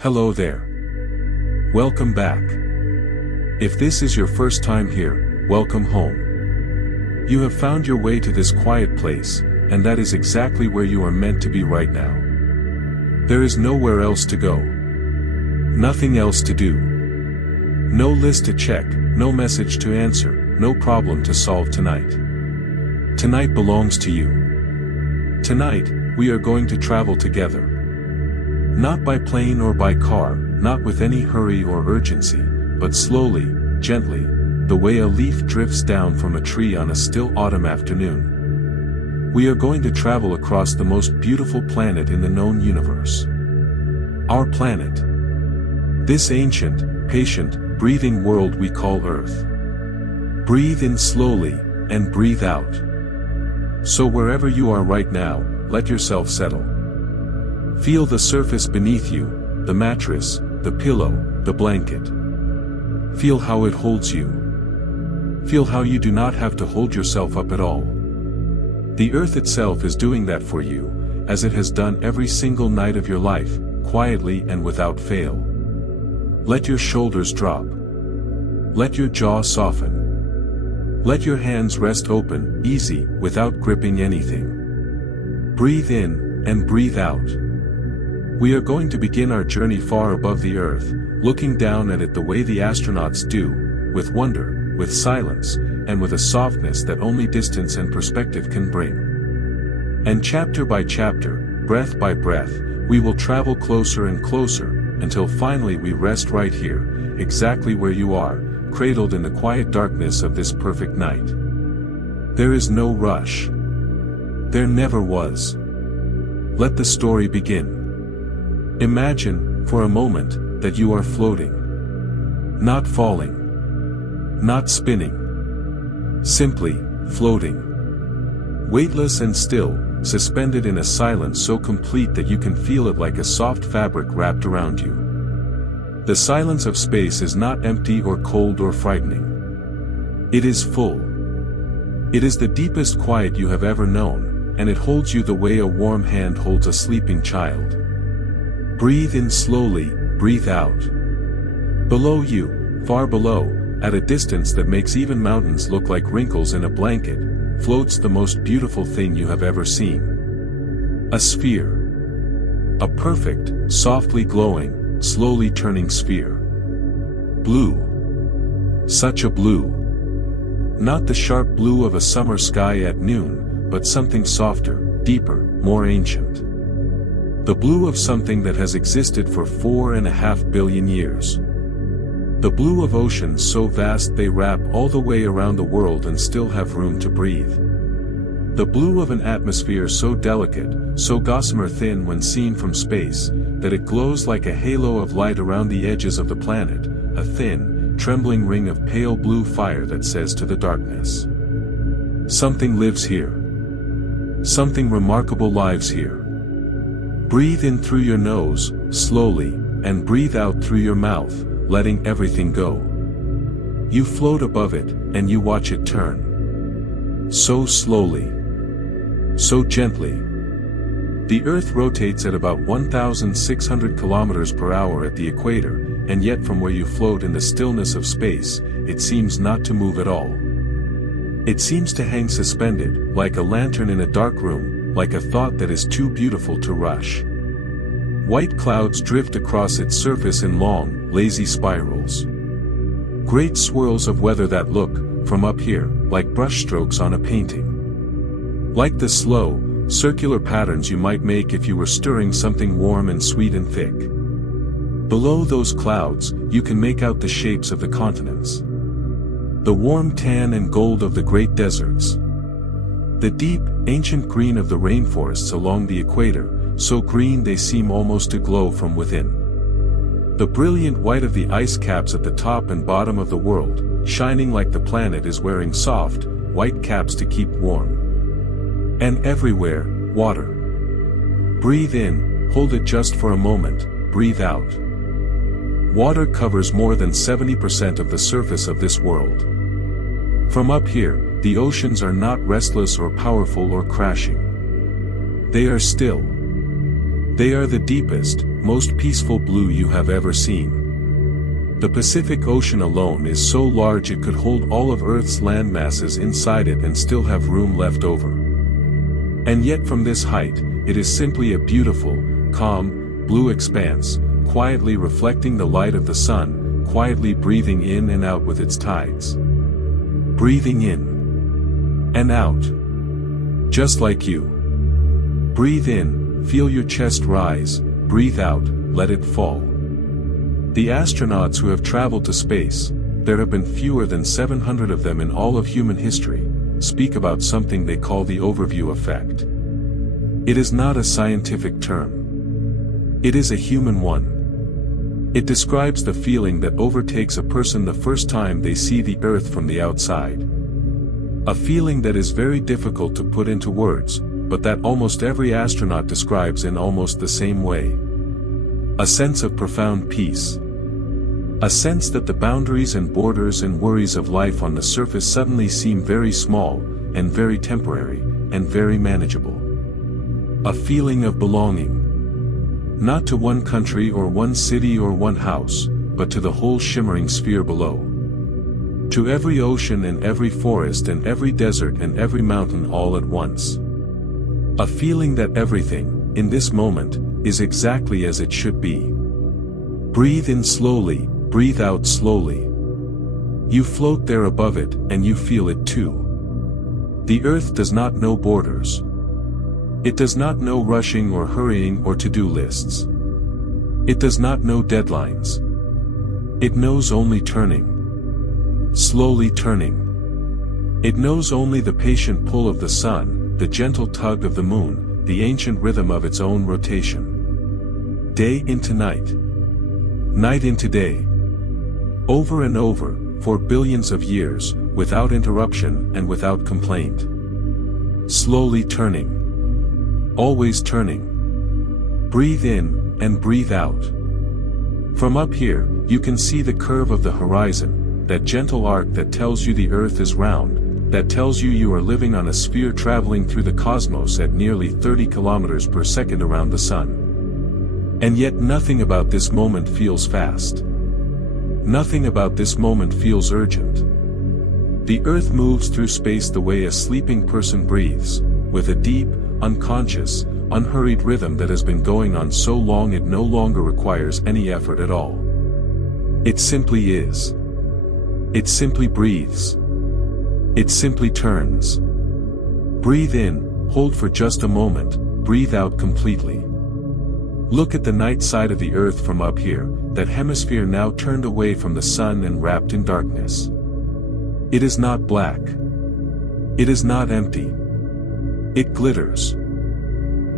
Hello there. Welcome back. If this is your first time here, welcome home. You have found your way to this quiet place, and that is exactly where you are meant to be right now. There is nowhere else to go. Nothing else to do. No list to check, no message to answer, no problem to solve tonight. Tonight belongs to you. Tonight, we are going to travel together. Not by plane or by car, not with any hurry or urgency, but slowly, gently, the way a leaf drifts down from a tree on a still autumn afternoon. We are going to travel across the most beautiful planet in the known universe. Our planet. This ancient, patient, breathing world we call Earth. Breathe in slowly, and breathe out. So wherever you are right now, let yourself settle. Feel the surface beneath you, the mattress, the pillow, the blanket. Feel how it holds you. Feel how you do not have to hold yourself up at all. The earth itself is doing that for you, as it has done every single night of your life, quietly and without fail. Let your shoulders drop. Let your jaw soften. Let your hands rest open, easy, without gripping anything. Breathe in, and breathe out. We are going to begin our journey far above the earth, looking down at it the way the astronauts do, with wonder, with silence, and with a softness that only distance and perspective can bring. And chapter by chapter, breath by breath, we will travel closer and closer, until finally we rest right here, exactly where you are, cradled in the quiet darkness of this perfect night. There is no rush. There never was. Let the story begin. Imagine, for a moment, that you are floating. Not falling. Not spinning. Simply, floating. Weightless and still, suspended in a silence so complete that you can feel it like a soft fabric wrapped around you. The silence of space is not empty or cold or frightening. It is full. It is the deepest quiet you have ever known, and it holds you the way a warm hand holds a sleeping child. Breathe in slowly, breathe out. Below you, far below, at a distance that makes even mountains look like wrinkles in a blanket, floats the most beautiful thing you have ever seen. A sphere. A perfect, softly glowing, slowly turning sphere. Blue. Such a blue. Not the sharp blue of a summer sky at noon, but something softer, deeper, more ancient. The blue of something that has existed for 4.5 billion years. The blue of oceans so vast they wrap all the way around the world and still have room to breathe. The blue of an atmosphere so delicate, so gossamer thin when seen from space, that it glows like a halo of light around the edges of the planet, a thin, trembling ring of pale blue fire that says to the darkness, something lives here. Something remarkable lives here. Breathe in through your nose, slowly, and breathe out through your mouth, letting everything go. You float above it, and you watch it turn. So slowly. So gently. The Earth rotates at about 1,600 kilometers per hour at the equator, and yet from where you float in the stillness of space, it seems not to move at all. It seems to hang suspended, like a lantern in a dark room, like a thought that is too beautiful to rush. White clouds drift across its surface in long, lazy spirals. Great swirls of weather that look, from up here, like brushstrokes on a painting. Like the slow, circular patterns you might make if you were stirring something warm and sweet and thick. Below those clouds, you can make out the shapes of the continents. The warm tan and gold of the great deserts. The deep, ancient green of the rainforests along the equator, so green they seem almost to glow from within. The brilliant white of the ice caps at the top and bottom of the world, shining like the planet is wearing soft, white caps to keep warm. And everywhere, water. Breathe in, hold it just for a moment, breathe out. Water covers more than 70% of the surface of this world. From up here, the oceans are not restless or powerful or crashing. They are still. They are the deepest, most peaceful blue you have ever seen. The Pacific Ocean alone is so large it could hold all of Earth's land masses inside it and still have room left over. And yet from this height, it is simply a beautiful, calm, blue expanse, quietly reflecting the light of the sun, quietly breathing in and out with its tides. Breathing in and out. Just like you. Breathe in, feel your chest rise, breathe out, let it fall. The astronauts who have traveled to space, there have been fewer than 700 of them in all of human history, speak about something they call the overview effect. It is not a scientific term. It is a human one. It describes the feeling that overtakes a person the first time they see the Earth from the outside. A feeling that is very difficult to put into words, but that almost every astronaut describes in almost the same way. A sense of profound peace. A sense that the boundaries and borders and worries of life on the surface suddenly seem very small, and very temporary, and very manageable. A feeling of belonging. Not to one country or one city or one house, but to the whole shimmering sphere below. To every ocean and every forest and every desert and every mountain all at once. A feeling that everything, in this moment, is exactly as it should be. Breathe in slowly, breathe out slowly. You float there above it, and you feel it too. The Earth does not know borders. It does not know rushing or hurrying or to-do lists. It does not know deadlines. It knows only turning. Slowly turning. It knows only the patient pull of the sun, the gentle tug of the moon, the ancient rhythm of its own rotation. Day into night. Night into day. Over and over, for billions of years, without interruption and without complaint. Slowly turning. Always turning. Breathe in, and breathe out. From up here, you can see the curve of the horizon, that gentle arc that tells you the Earth is round, that tells you are living on a sphere traveling through the cosmos at nearly 30 kilometers per second around the sun. And yet nothing about this moment feels fast. Nothing about this moment feels urgent. The Earth moves through space the way a sleeping person breathes, with a deep, unconscious, unhurried rhythm that has been going on so long it no longer requires any effort at all. It simply is. It simply breathes. It simply turns. Breathe in, hold for just a moment, breathe out completely. Look at the night side of the Earth from up here, that hemisphere now turned away from the sun and wrapped in darkness. It is not black. It is not empty. It glitters.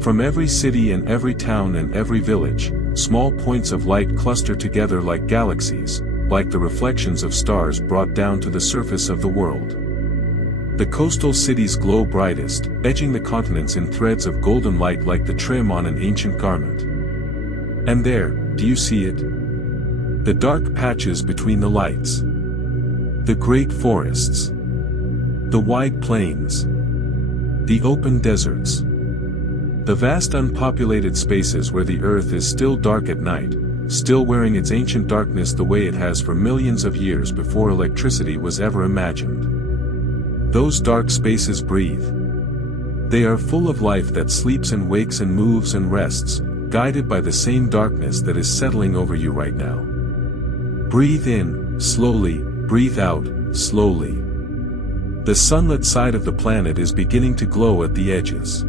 From every city and every town and every village, small points of light cluster together like galaxies, like the reflections of stars brought down to the surface of the world. The coastal cities glow brightest, edging the continents in threads of golden light like the trim on an ancient garment. And there, do you see it? The dark patches between the lights. The great forests. The wide plains. The open deserts. The vast unpopulated spaces where the Earth is still dark at night, still wearing its ancient darkness the way it has for millions of years before electricity was ever imagined. Those dark spaces breathe. They are full of life that sleeps and wakes and moves and rests, guided by the same darkness that is settling over you right now. Breathe in, slowly, breathe out, slowly. The sunlit side of the planet is beginning to glow at the edges.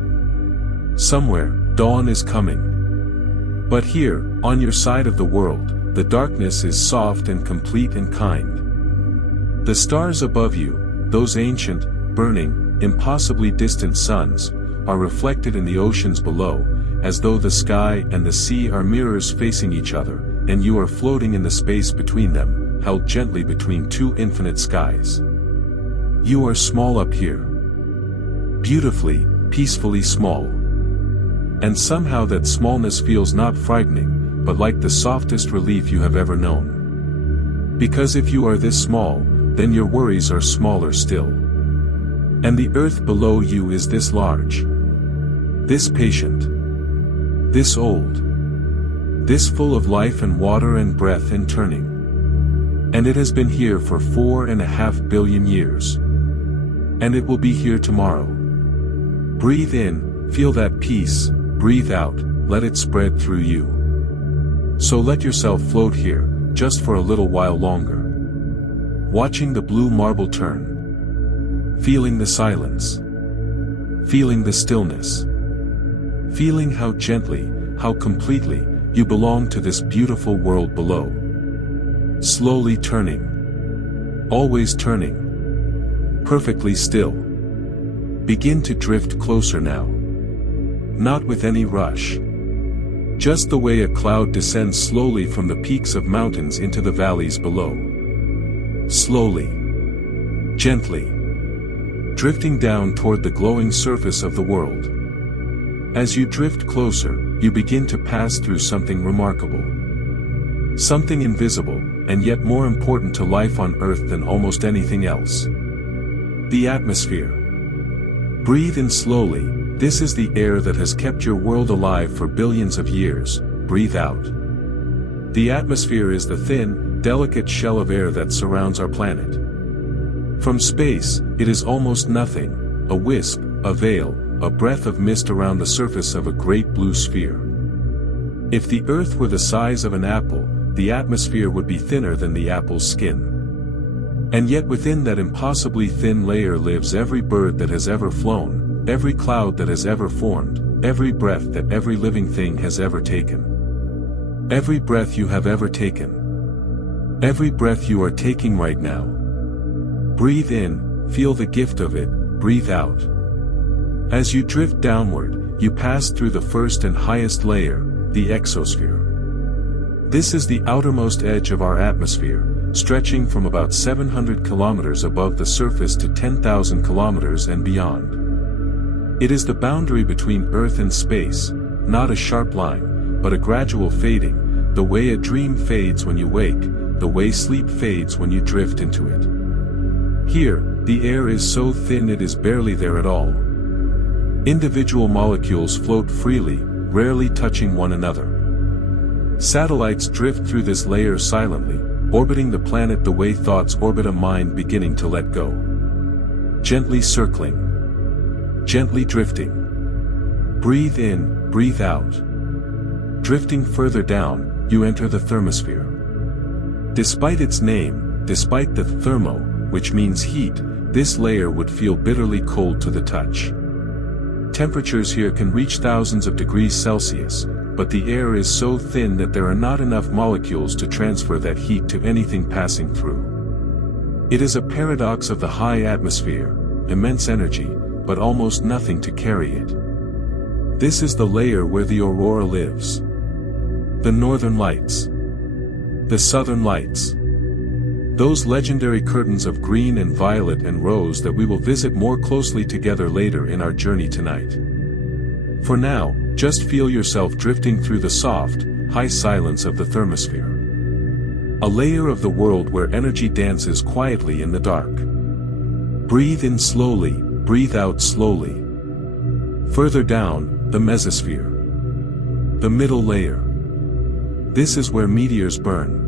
Somewhere, dawn is coming. But here, on your side of the world, the darkness is soft and complete and kind. The stars above you, those ancient, burning, impossibly distant suns, are reflected in the oceans below, as though the sky and the sea are mirrors facing each other, and you are floating in the space between them, held gently between two infinite skies. You are small up here. Beautifully, peacefully small. And somehow that smallness feels not frightening, but like the softest relief you have ever known. Because if you are this small, then your worries are smaller still. And the Earth below you is this large. This patient. This old. this full of life and water and breath and turning. And it has been here for 4.5 billion years. And it will be here tomorrow. Breathe in, feel that peace, breathe out, let it spread through you. So let yourself float here, just for a little while longer. Watching the blue marble turn. Feeling the silence. Feeling the stillness. Feeling how gently, how completely, you belong to this beautiful world below. Slowly turning. Always turning. Perfectly still. Begin to drift closer now. Not with any rush. Just the way a cloud descends slowly from the peaks of mountains into the valleys below. Slowly. Gently. Drifting down toward the glowing surface of the world. As you drift closer, you begin to pass through something remarkable. Something invisible, and yet more important to life on Earth than almost anything else. The atmosphere. Breathe in slowly, this is the air that has kept your world alive for billions of years, breathe out. The atmosphere is the thin, delicate shell of air that surrounds our planet. From space, it is almost nothing, a wisp, a veil, a breath of mist around the surface of a great blue sphere. If the Earth were the size of an apple, the atmosphere would be thinner than the apple's skin. And yet within that impossibly thin layer lives every bird that has ever flown, every cloud that has ever formed, every breath that every living thing has ever taken. Every breath you have ever taken. Every breath you are taking right now. Breathe in, feel the gift of it, breathe out. As you drift downward, you pass through the first and highest layer, the exosphere. This is the outermost edge of our atmosphere, stretching from about 700 kilometers above the surface to 10,000 kilometers and beyond. It is the boundary between Earth and space, not a sharp line, but a gradual fading, the way a dream fades when you wake, the way sleep fades when you drift into it. Here, the air is so thin it is barely there at all. Individual molecules float freely, rarely touching one another. Satellites drift through this layer silently, orbiting the planet the way thoughts orbit a mind beginning to let go. Gently circling. Gently drifting. Breathe in, breathe out. Drifting further down, you enter the thermosphere. Despite its name, despite the thermo, which means heat, this layer would feel bitterly cold to the touch. Temperatures here can reach thousands of degrees Celsius, but the air is so thin that there are not enough molecules to transfer that heat to anything passing through. It is a paradox of the high atmosphere, immense energy, but almost nothing to carry it. This is the layer where the aurora lives. The northern lights. The southern lights. Those legendary curtains of green and violet and rose that we will visit more closely together later in our journey tonight. For now, just feel yourself drifting through the soft, high silence of the thermosphere. A layer of the world where energy dances quietly in the dark. Breathe in slowly, breathe out slowly. Further down, the mesosphere. The middle layer. This is where meteors burn.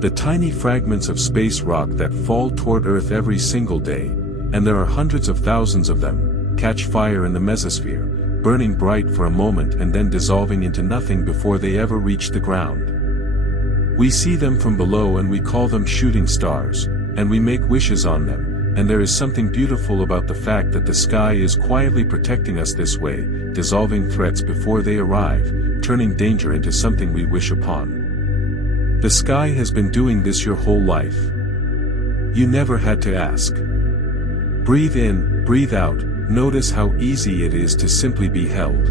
The tiny fragments of space rock that fall toward Earth every single day, and there are hundreds of thousands of them, catch fire in the mesosphere, burning bright for a moment and then dissolving into nothing before they ever reach the ground. We see them from below and we call them shooting stars, and we make wishes on them, and there is something beautiful about the fact that the sky is quietly protecting us this way, dissolving threats before they arrive, turning danger into something we wish upon. The sky has been doing this your whole life. You never had to ask. Breathe in, breathe out, notice how easy it is to simply be held.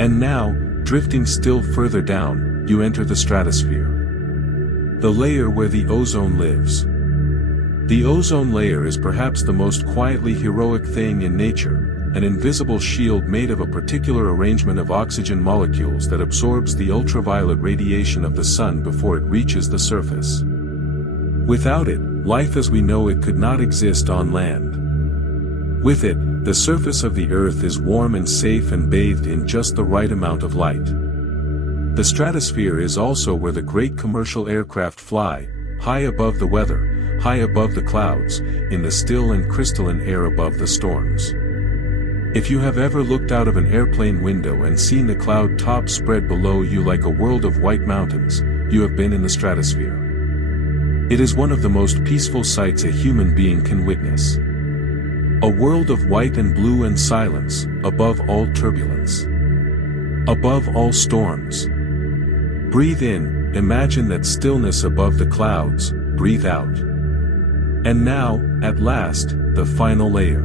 And now, drifting still further down, you enter the stratosphere. The layer where the ozone lives. The ozone layer is perhaps the most quietly heroic thing in nature, an invisible shield made of a particular arrangement of oxygen molecules that absorbs the ultraviolet radiation of the sun before it reaches the surface. Without it, life as we know it could not exist on land. With it, the surface of the Earth is warm and safe and bathed in just the right amount of light. The stratosphere is also where the great commercial aircraft fly, high above the weather, high above the clouds, in the still and crystalline air above the storms. If you have ever looked out of an airplane window and seen the cloud top spread below you like a world of white mountains, you have been in the stratosphere. It is one of the most peaceful sights a human being can witness. A world of white and blue and silence, above all turbulence. Above all storms. Breathe in, imagine that stillness above the clouds, breathe out. And now, at last, the final layer.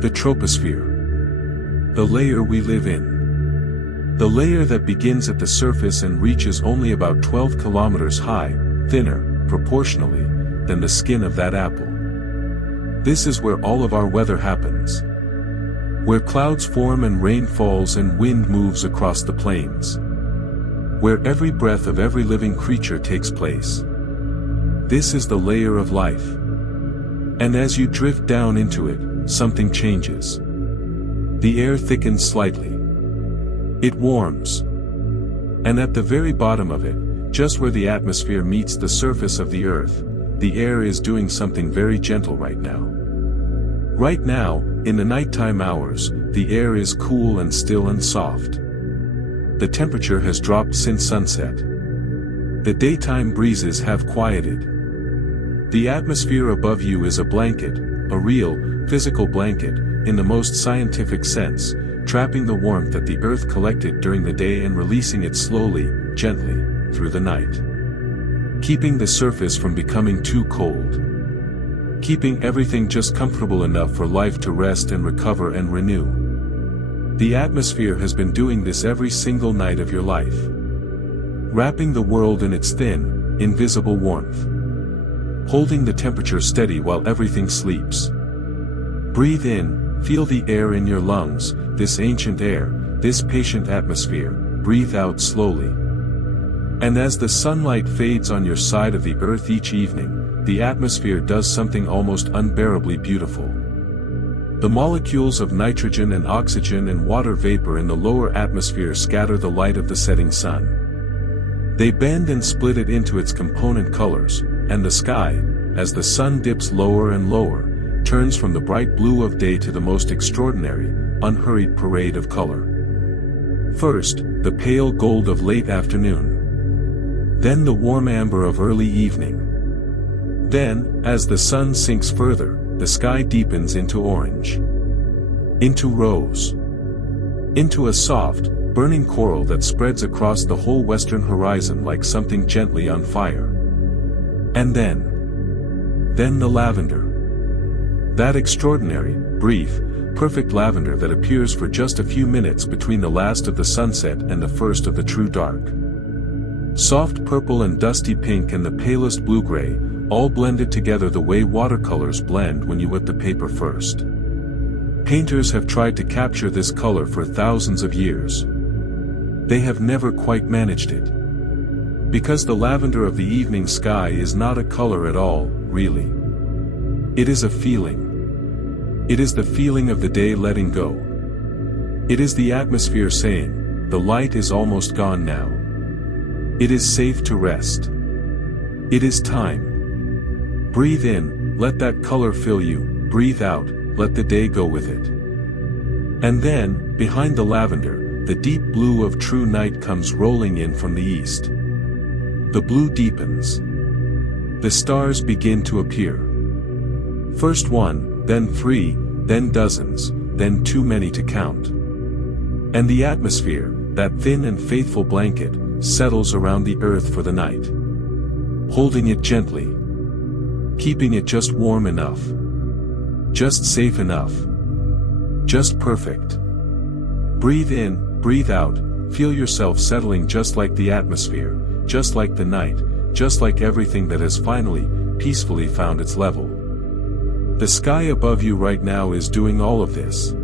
The troposphere. The layer we live in. The layer that begins at the surface and reaches only about 12 kilometers high, thinner, proportionally, than the skin of that apple. This is where all of our weather happens. Where clouds form and rain falls and wind moves across the plains. Where every breath of every living creature takes place. This is the layer of life. And as you drift down into it, something changes. The air thickens slightly. It warms. And at the very bottom of it, just where the atmosphere meets the surface of the earth, the air is doing something very gentle right now. Right now, in the nighttime hours, the air is cool and still and soft. The temperature has dropped since sunset. The daytime breezes have quieted. The atmosphere above you is a blanket, a real, physical blanket, in the most scientific sense, trapping the warmth that the earth collected during the day and releasing it slowly, gently, through the night. Keeping the surface from becoming too cold. Keeping everything just comfortable enough for life to rest and recover and renew. The atmosphere has been doing this every single night of your life. Wrapping the world in its thin, invisible warmth. Holding the temperature steady while everything sleeps. Breathe in, feel the air in your lungs, this ancient air, this patient atmosphere, breathe out slowly. And as the sunlight fades on your side of the earth each evening, the atmosphere does something almost unbearably beautiful. The molecules of nitrogen and oxygen and water vapor in the lower atmosphere scatter the light of the setting sun. They bend and split it into its component colors, and the sky, as the sun dips lower and lower, turns from the bright blue of day to the most extraordinary, unhurried parade of color. First, the pale gold of late afternoon. Then the warm amber of early evening. Then, as the sun sinks further, the sky deepens into orange. Into rose. Into a soft, burning coral that spreads across the whole western horizon like something gently on fire. And then the lavender. That extraordinary, brief, perfect lavender that appears for just a few minutes between the last of the sunset and the first of the true dark. Soft purple and dusty pink and the palest blue-gray, all blended together the way watercolors blend when you wet the paper first. Painters have tried to capture this color for thousands of years. They have never quite managed it. Because the lavender of the evening sky is not a color at all, really. It is a feeling. It is the feeling of the day letting go. It is the atmosphere saying, the light is almost gone now. It is safe to rest. It is time. Breathe in, let that color fill you, breathe out, let the day go with it. And then, behind the lavender, the deep blue of true night comes rolling in from the east. The blue deepens. The stars begin to appear. First one, then three, then dozens, then too many to count. And the atmosphere, that thin and faithful blanket, settles around the earth for the night. Holding it gently. Keeping it just warm enough. Just safe enough. Just perfect. Breathe in, breathe out, feel yourself settling just like the atmosphere, just like the night, just like everything that has finally, peacefully found its level. The sky above you right now is doing all of this.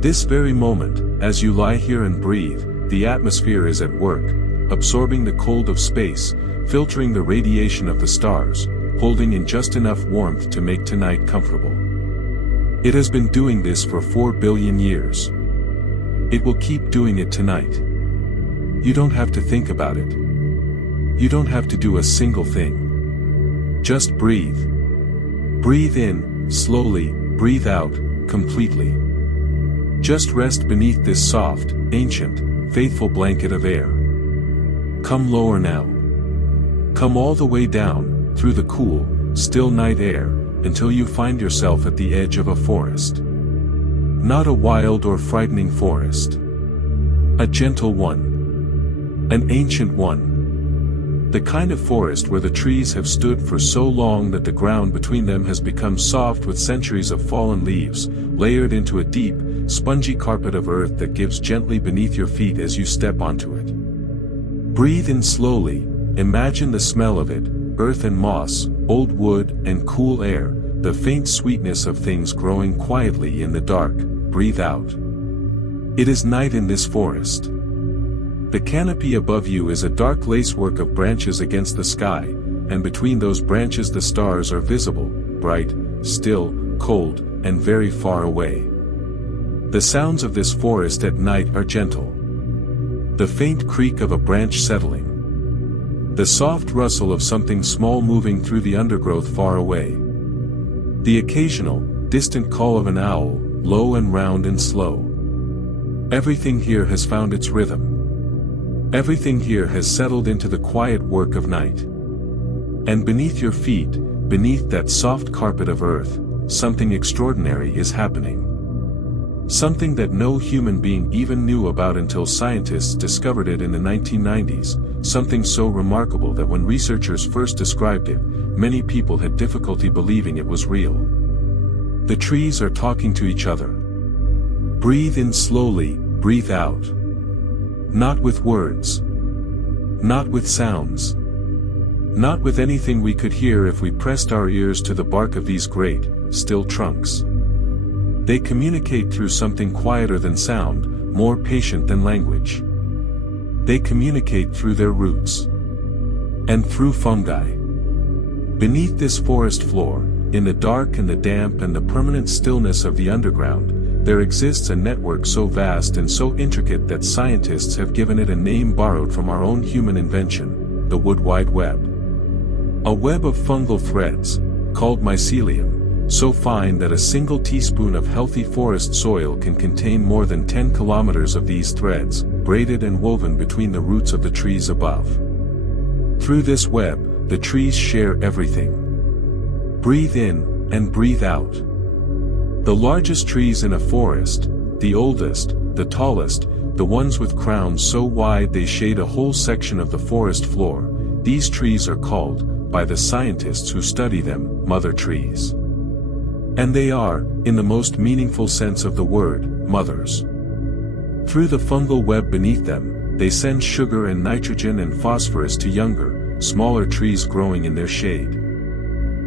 This very moment, as you lie here and breathe, the atmosphere is at work, absorbing the cold of space, filtering the radiation of the stars, holding in just enough warmth to make tonight comfortable. It has been doing this for 4 billion years. It will keep doing it tonight. You don't have to think about it. You don't have to do a single thing. Just breathe. Breathe in, slowly, breathe out, completely. Just rest beneath this soft, ancient, faithful blanket of air. Come lower now. Come all the way down, through the cool, still night air, until you find yourself at the edge of a forest. Not a wild or frightening forest. A gentle one. An ancient one. The kind of forest where the trees have stood for so long that the ground between them has become soft with centuries of fallen leaves, layered into a deep, spongy carpet of earth that gives gently beneath your feet as you step onto it. Breathe in slowly, imagine the smell of it, earth and moss, old wood and cool air, the faint sweetness of things growing quietly in the dark. Breathe out. It is night in this forest. The canopy above you is a dark lacework of branches against the sky, and between those branches the stars are visible, bright, still, cold, and very far away. The sounds of this forest at night are gentle. The faint creak of a branch settling. The soft rustle of something small moving through the undergrowth far away. The occasional, distant call of an owl, low and round and slow. Everything here has found its rhythm. Everything here has settled into the quiet work of night. And beneath your feet, beneath that soft carpet of earth, something extraordinary is happening. Something that no human being even knew about until scientists discovered it in the 1990s, something so remarkable that when researchers first described it, many people had difficulty believing it was real. The trees are talking to each other. Breathe in slowly, breathe out. Not with words. Not with sounds. Not with anything we could hear if we pressed our ears to the bark of these great, still trunks. They communicate through something quieter than sound, more patient than language. They communicate through their roots. And through fungi. Beneath this forest floor, in the dark and the damp and the permanent stillness of the underground, there exists a network so vast and so intricate that scientists have given it a name borrowed from our own human invention, the Wood Wide Web. A web of fungal threads, called mycelium, so fine that a single teaspoon of healthy forest soil can contain more than 10 kilometers of these threads, braided and woven between the roots of the trees above. Through this web, the trees share everything. Breathe in, and breathe out. The largest trees in a forest, the oldest, the tallest, the ones with crowns so wide they shade a whole section of the forest floor, these trees are called, by the scientists who study them, mother trees. And they are, in the most meaningful sense of the word, mothers. Through the fungal web beneath them, they send sugar and nitrogen and phosphorus to younger, smaller trees growing in their shade.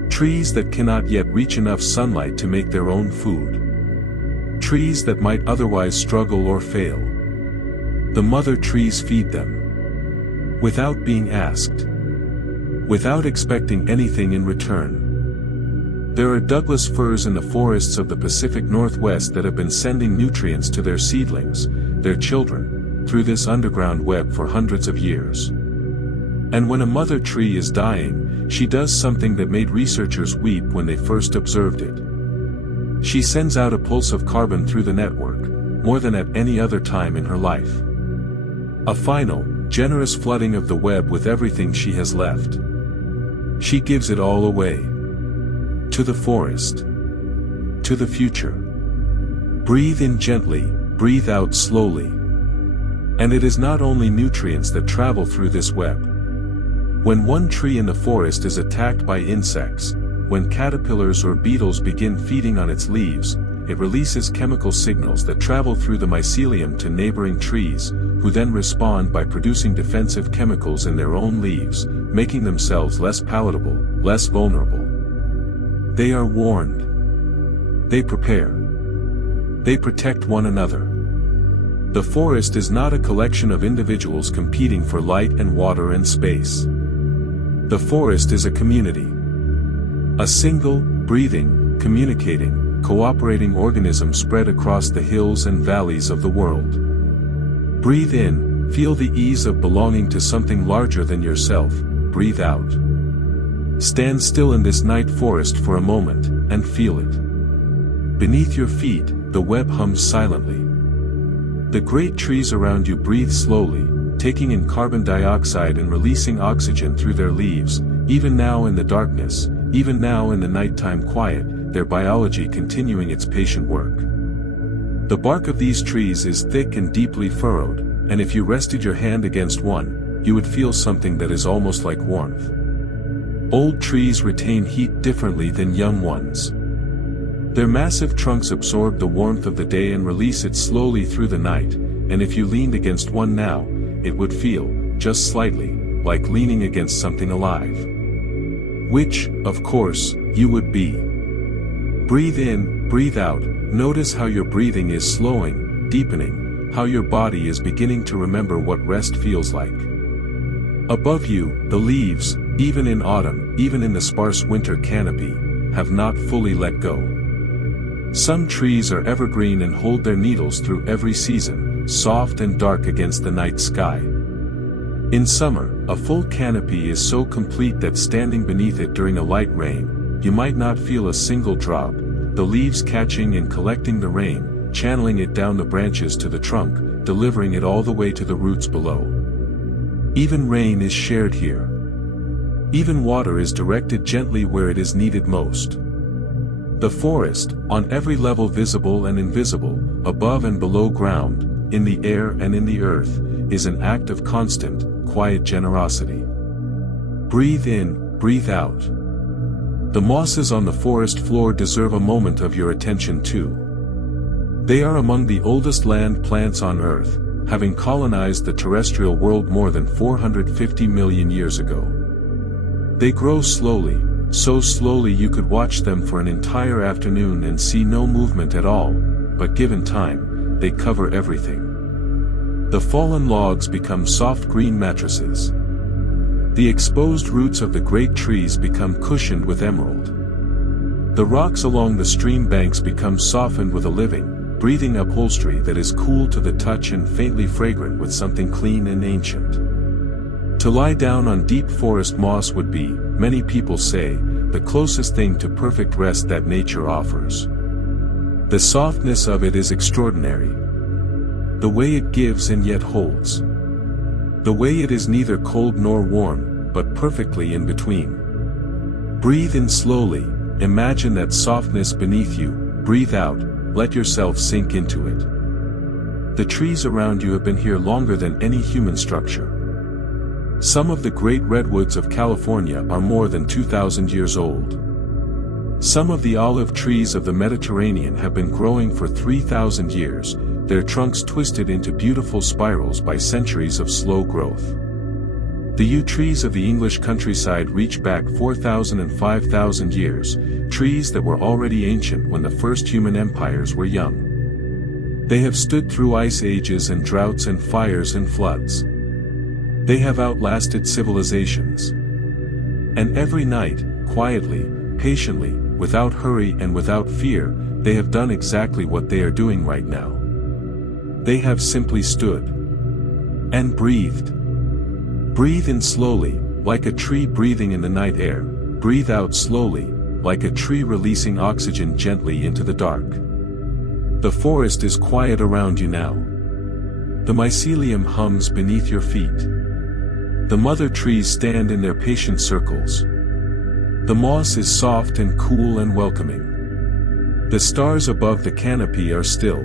Trees that cannot yet reach enough sunlight to make their own food. Trees that might otherwise struggle or fail. The mother trees feed them. Without being asked. Without expecting anything in return. There are Douglas firs in the forests of the Pacific Northwest that have been sending nutrients to their seedlings, their children, through this underground web for hundreds of years. And when a mother tree is dying, she does something that made researchers weep when they first observed it. She sends out a pulse of carbon through the network, more than at any other time in her life. A final, generous flooding of the web with everything she has left. She gives it all away. To the forest. To the future. Breathe in gently, breathe out slowly. And it is not only nutrients that travel through this web. When one tree in the forest is attacked by insects, when caterpillars or beetles begin feeding on its leaves, it releases chemical signals that travel through the mycelium to neighboring trees, who then respond by producing defensive chemicals in their own leaves, making themselves less palatable, less vulnerable. They are warned. They prepare. They protect one another. The forest is not a collection of individuals competing for light and water and space. The forest is a community. A single, breathing, communicating, cooperating organism spread across the hills and valleys of the world. Breathe in, Feel the ease of belonging to something larger than yourself. Breathe out. Stand still in this night forest for a moment, and feel it. Beneath your feet, the web hums silently. The great trees around you breathe slowly, taking in carbon dioxide and releasing oxygen through their leaves. Even now in the darkness, even now in the nighttime quiet, their biology continuing its patient work. The bark of these trees is thick and deeply furrowed, and if you rested your hand against one, you would feel something that is almost like warmth. Old trees retain heat differently than young ones. Their massive trunks absorb the warmth of the day and release it slowly through the night, and if you leaned against one now, it would feel, just slightly, like leaning against something alive. Which, of course, you would be. Breathe in, breathe out, notice how your breathing is slowing, deepening, how your body is beginning to remember what rest feels like. Above you, the leaves, even in autumn, even in the sparse winter canopy, have not fully let go. Some trees are evergreen and hold their needles through every season, soft and dark against the night sky. In summer, a full canopy is so complete that standing beneath it during a light rain, you might not feel a single drop, the leaves catching and collecting the rain, channeling it down the branches to the trunk, delivering it all the way to the roots below. Even rain is shared here. Even water is directed gently where it is needed most. The forest, on every level visible and invisible, above and below ground, in the air and in the earth, is an act of constant, quiet generosity. Breathe in, breathe out. The mosses on the forest floor deserve a moment of your attention too. They are among the oldest land plants on Earth, having colonized the terrestrial world more than 450 million years ago. They grow slowly, so slowly you could watch them for an entire afternoon and see no movement at all, but given time, they cover everything. The fallen logs become soft green mattresses. The exposed roots of the great trees become cushioned with emerald. The rocks along the stream banks become softened with a living, breathing upholstery that is cool to the touch and faintly fragrant with something clean and ancient. To lie down on deep forest moss would be, many people say, the closest thing to perfect rest that nature offers. The softness of it is extraordinary. The way it gives and yet holds. The way it is neither cold nor warm, but perfectly in between. Breathe in slowly, imagine that softness beneath you, breathe out, let yourself sink into it. The trees around you have been here longer than any human structure. Some of the great redwoods of California are more than 2,000 years old. Some of the olive trees of the Mediterranean have been growing for 3,000 years, their trunks twisted into beautiful spirals by centuries of slow growth. The yew trees of the English countryside reach back 4,000 and 5,000 years, trees that were already ancient when the first human empires were young. They have stood through ice ages and droughts and fires and floods. They have outlasted civilizations. And every night, quietly, patiently, without hurry and without fear, they have done exactly what they are doing right now. They have simply stood. And breathed. Breathe in slowly, like a tree breathing in the night air, breathe out slowly, like a tree releasing oxygen gently into the dark. The forest is quiet around you now. The mycelium hums beneath your feet. The mother trees stand in their patient circles. The moss is soft and cool and welcoming. The stars above the canopy are still.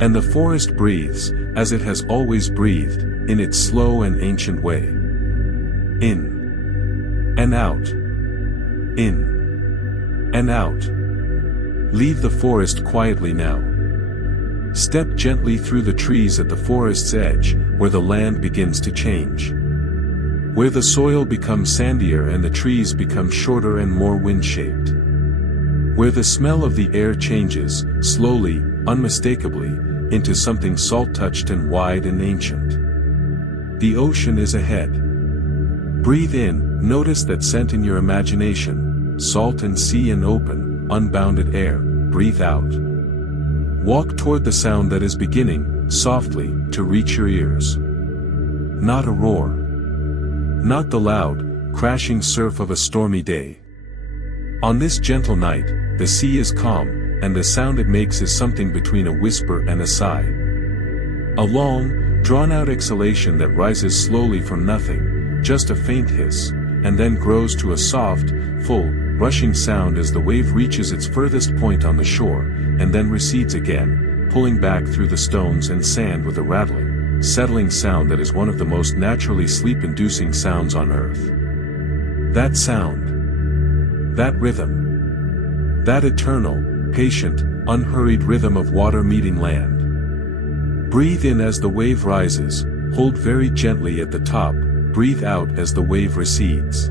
And the forest breathes, as it has always breathed, in its slow and ancient way. In. And out. In. And out. Leave the forest quietly now. Step gently through the trees at the forest's edge, where the land begins to change. Where the soil becomes sandier and the trees become shorter and more wind-shaped. Where the smell of the air changes, slowly, unmistakably, into something salt-touched and wide and ancient. The ocean is ahead. Breathe in, notice that scent in your imagination, salt and sea and open, unbounded air, breathe out. Walk toward the sound that is beginning, softly, to reach your ears. Not a roar. Not the loud, crashing surf of a stormy day. On this gentle night, the sea is calm, and the sound it makes is something between a whisper and a sigh. A long, drawn-out exhalation that rises slowly from nothing, just a faint hiss, and then grows to a soft, full, rushing sound as the wave reaches its furthest point on the shore, and then recedes again, pulling back through the stones and sand with a rattling, settling sound that is one of the most naturally sleep-inducing sounds on earth. That sound. That rhythm. That eternal, patient, unhurried rhythm of water meeting land. Breathe in as the wave rises, hold very gently at the top, breathe out as the wave recedes.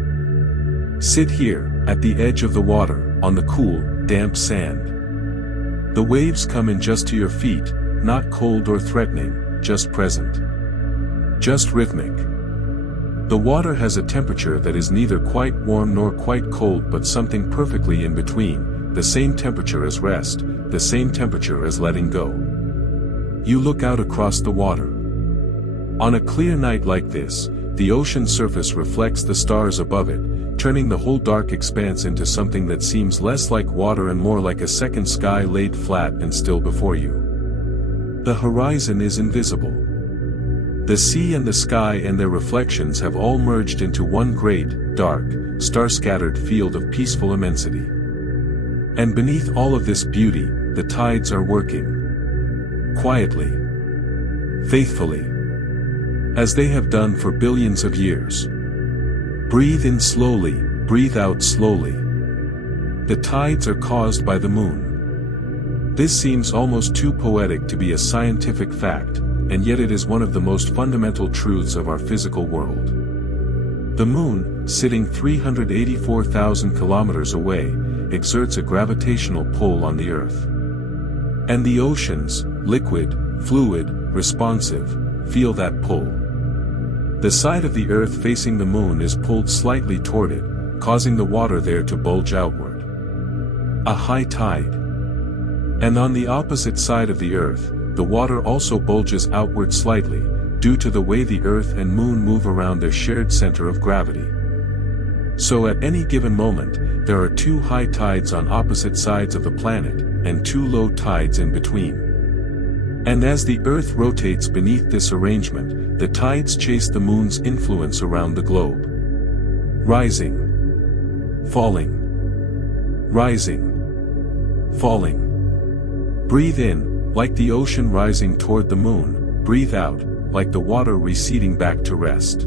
Sit here, at the edge of the water, on the cool, damp sand. The waves come in just to your feet, not cold or threatening, just present. Just rhythmic. The water has a temperature that is neither quite warm nor quite cold but something perfectly in between, the same temperature as rest, the same temperature as letting go. You look out across the water. On a clear night like this, the ocean surface reflects the stars above it, turning the whole dark expanse into something that seems less like water and more like a second sky laid flat and still before you. The horizon is invisible. The sea and the sky and their reflections have all merged into one great, dark, star-scattered field of peaceful immensity. And beneath all of this beauty, the tides are working. Quietly. Faithfully. As they have done for billions of years. Breathe in slowly, breathe out slowly. The tides are caused by the moon. This seems almost too poetic to be a scientific fact, and yet it is one of the most fundamental truths of our physical world. The moon, sitting 384,000 kilometers away, exerts a gravitational pull on the Earth. And the oceans, liquid, fluid, responsive, feel that pull. The side of the Earth facing the moon is pulled slightly toward it, causing the water there to bulge outward. A high tide. And on the opposite side of the Earth, the water also bulges outward slightly, due to the way the Earth and Moon move around their shared center of gravity. So at any given moment, there are two high tides on opposite sides of the planet, and two low tides in between. And as the Earth rotates beneath this arrangement, the tides chase the Moon's influence around the globe. Rising. Falling. Rising. Falling. Breathe in, like the ocean rising toward the Moon, breathe out, like the water receding back to rest.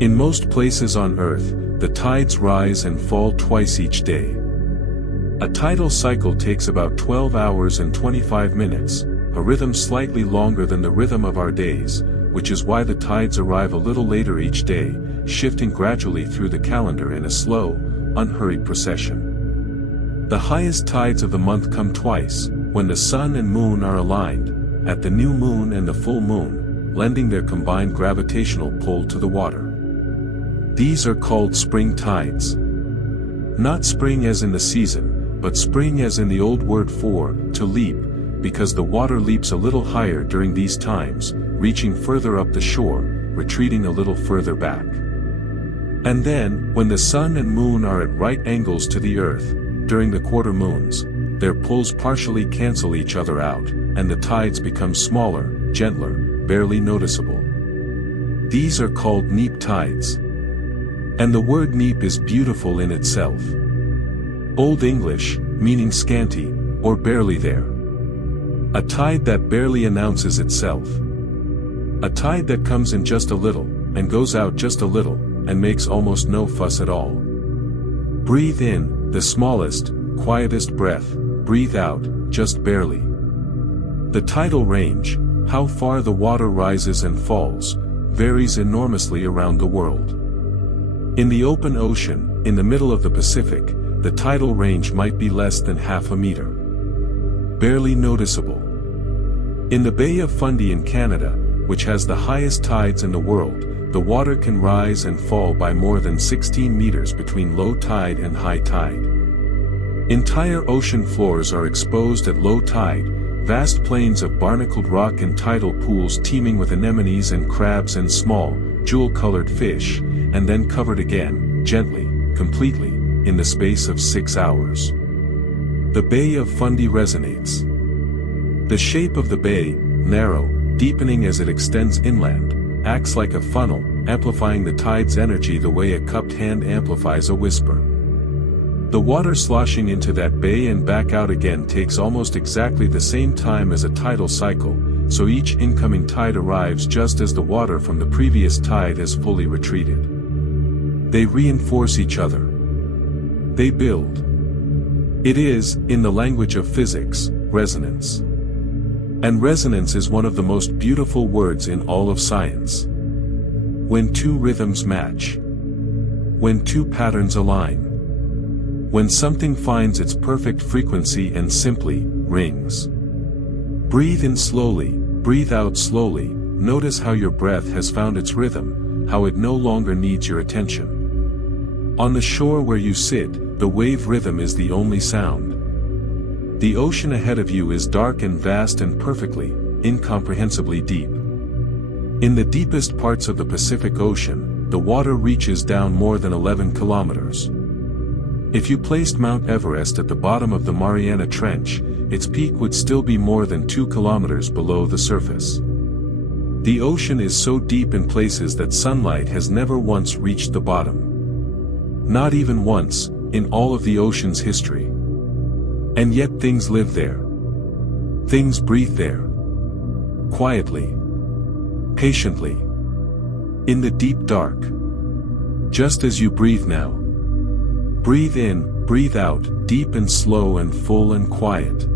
In most places on Earth, the tides rise and fall twice each day. A tidal cycle takes about 12 hours and 25 minutes, a rhythm slightly longer than the rhythm of our days, which is why the tides arrive a little later each day, shifting gradually through the calendar in a slow, unhurried procession. The highest tides of the month come twice, when the sun and moon are aligned, at the new moon and the full moon, lending their combined gravitational pull to the water. These are called spring tides. Not spring as in the season, but spring as in the old word for, to leap, because the water leaps a little higher during these times, reaching further up the shore, retreating a little further back. And then, when the sun and moon are at right angles to the earth, during the quarter moons, their pulls partially cancel each other out, and the tides become smaller, gentler, barely noticeable. These are called neap tides. And the word neap is beautiful in itself. Old English, meaning scanty, or barely there. A tide that barely announces itself. A tide that comes in just a little, and goes out just a little, and makes almost no fuss at all. Breathe in, the smallest, quietest breath, breathe out, just barely. The tidal range, how far the water rises and falls, varies enormously around the world. In the open ocean, in the middle of the Pacific, the tidal range might be less than half a meter. Barely noticeable. In the Bay of Fundy in Canada, which has the highest tides in the world, the water can rise and fall by more than 16 meters between low tide and high tide. Entire ocean floors are exposed at low tide, vast plains of barnacled rock and tidal pools teeming with anemones and crabs and small, jewel-colored fish, and then covered again, gently, completely, in the space of 6 hours. The Bay of Fundy resonates. The shape of the bay, narrow, deepening as it extends inland, acts like a funnel, amplifying the tide's energy the way a cupped hand amplifies a whisper. The water sloshing into that bay and back out again takes almost exactly the same time as a tidal cycle, so each incoming tide arrives just as the water from the previous tide has fully retreated. They reinforce each other. They build. It is, in the language of physics, resonance. And resonance is one of the most beautiful words in all of science. When two rhythms match. When two patterns align. When something finds its perfect frequency and simply rings. Breathe in slowly, breathe out slowly, notice how your breath has found its rhythm, how it no longer needs your attention. On the shore where you sit, the wave rhythm is the only sound. The ocean ahead of you is dark and vast and perfectly, incomprehensibly deep. In the deepest parts of the Pacific Ocean, the water reaches down more than 11 kilometers. If you placed Mount Everest at the bottom of the Mariana Trench, its peak would still be more than 2 kilometers below the surface. The ocean is so deep in places that sunlight has never once reached the bottom. Not even once, in all of the ocean's history. And yet things live there. Things breathe there. Quietly. Patiently. In the deep dark. Just as you breathe now. Breathe in, breathe out, deep and slow and full and quiet.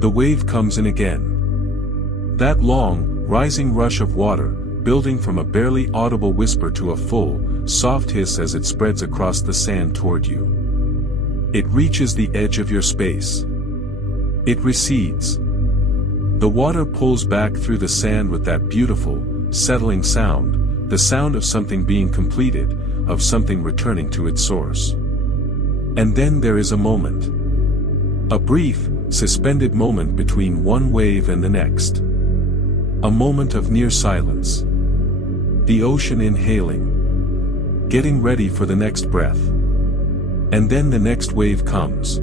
The wave comes in again. That long, rising rush of water, building from a barely audible whisper to a full, soft hiss as it spreads across the sand toward you. It reaches the edge of your space. It recedes. The water pulls back through the sand with that beautiful, settling sound, the sound of something being completed, of something returning to its source. And then there is a moment. A brief, suspended moment between one wave and the next. A moment of near silence. The ocean inhaling. Getting ready for the next breath. And then the next wave comes.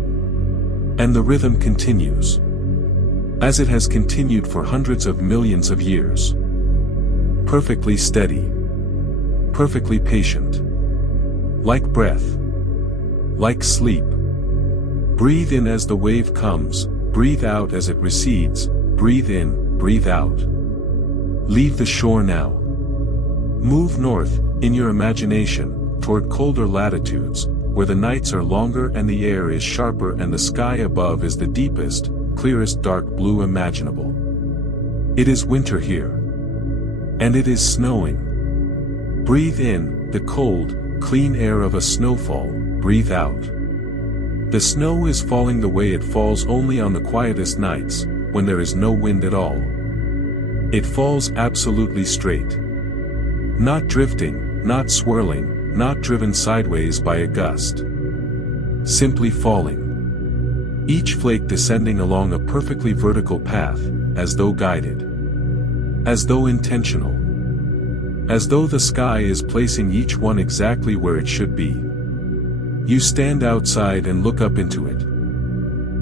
And the rhythm continues. As it has continued for hundreds of millions of years. Perfectly steady. Perfectly patient. Like breath. Like sleep. Breathe in as the wave comes, breathe out as it recedes, breathe in, breathe out. Leave the shore now. Move north, in your imagination, toward colder latitudes, where the nights are longer and the air is sharper and the sky above is the deepest, clearest dark blue imaginable. It is winter here. And it is snowing. Breathe in, the cold, clean air of a snowfall, breathe out. The snow is falling the way it falls only on the quietest nights, when there is no wind at all. It falls absolutely straight. Not drifting, not swirling, not driven sideways by a gust. Simply falling. Each flake descending along a perfectly vertical path, as though guided. As though intentional. As though the sky is placing each one exactly where it should be. You stand outside and look up into it.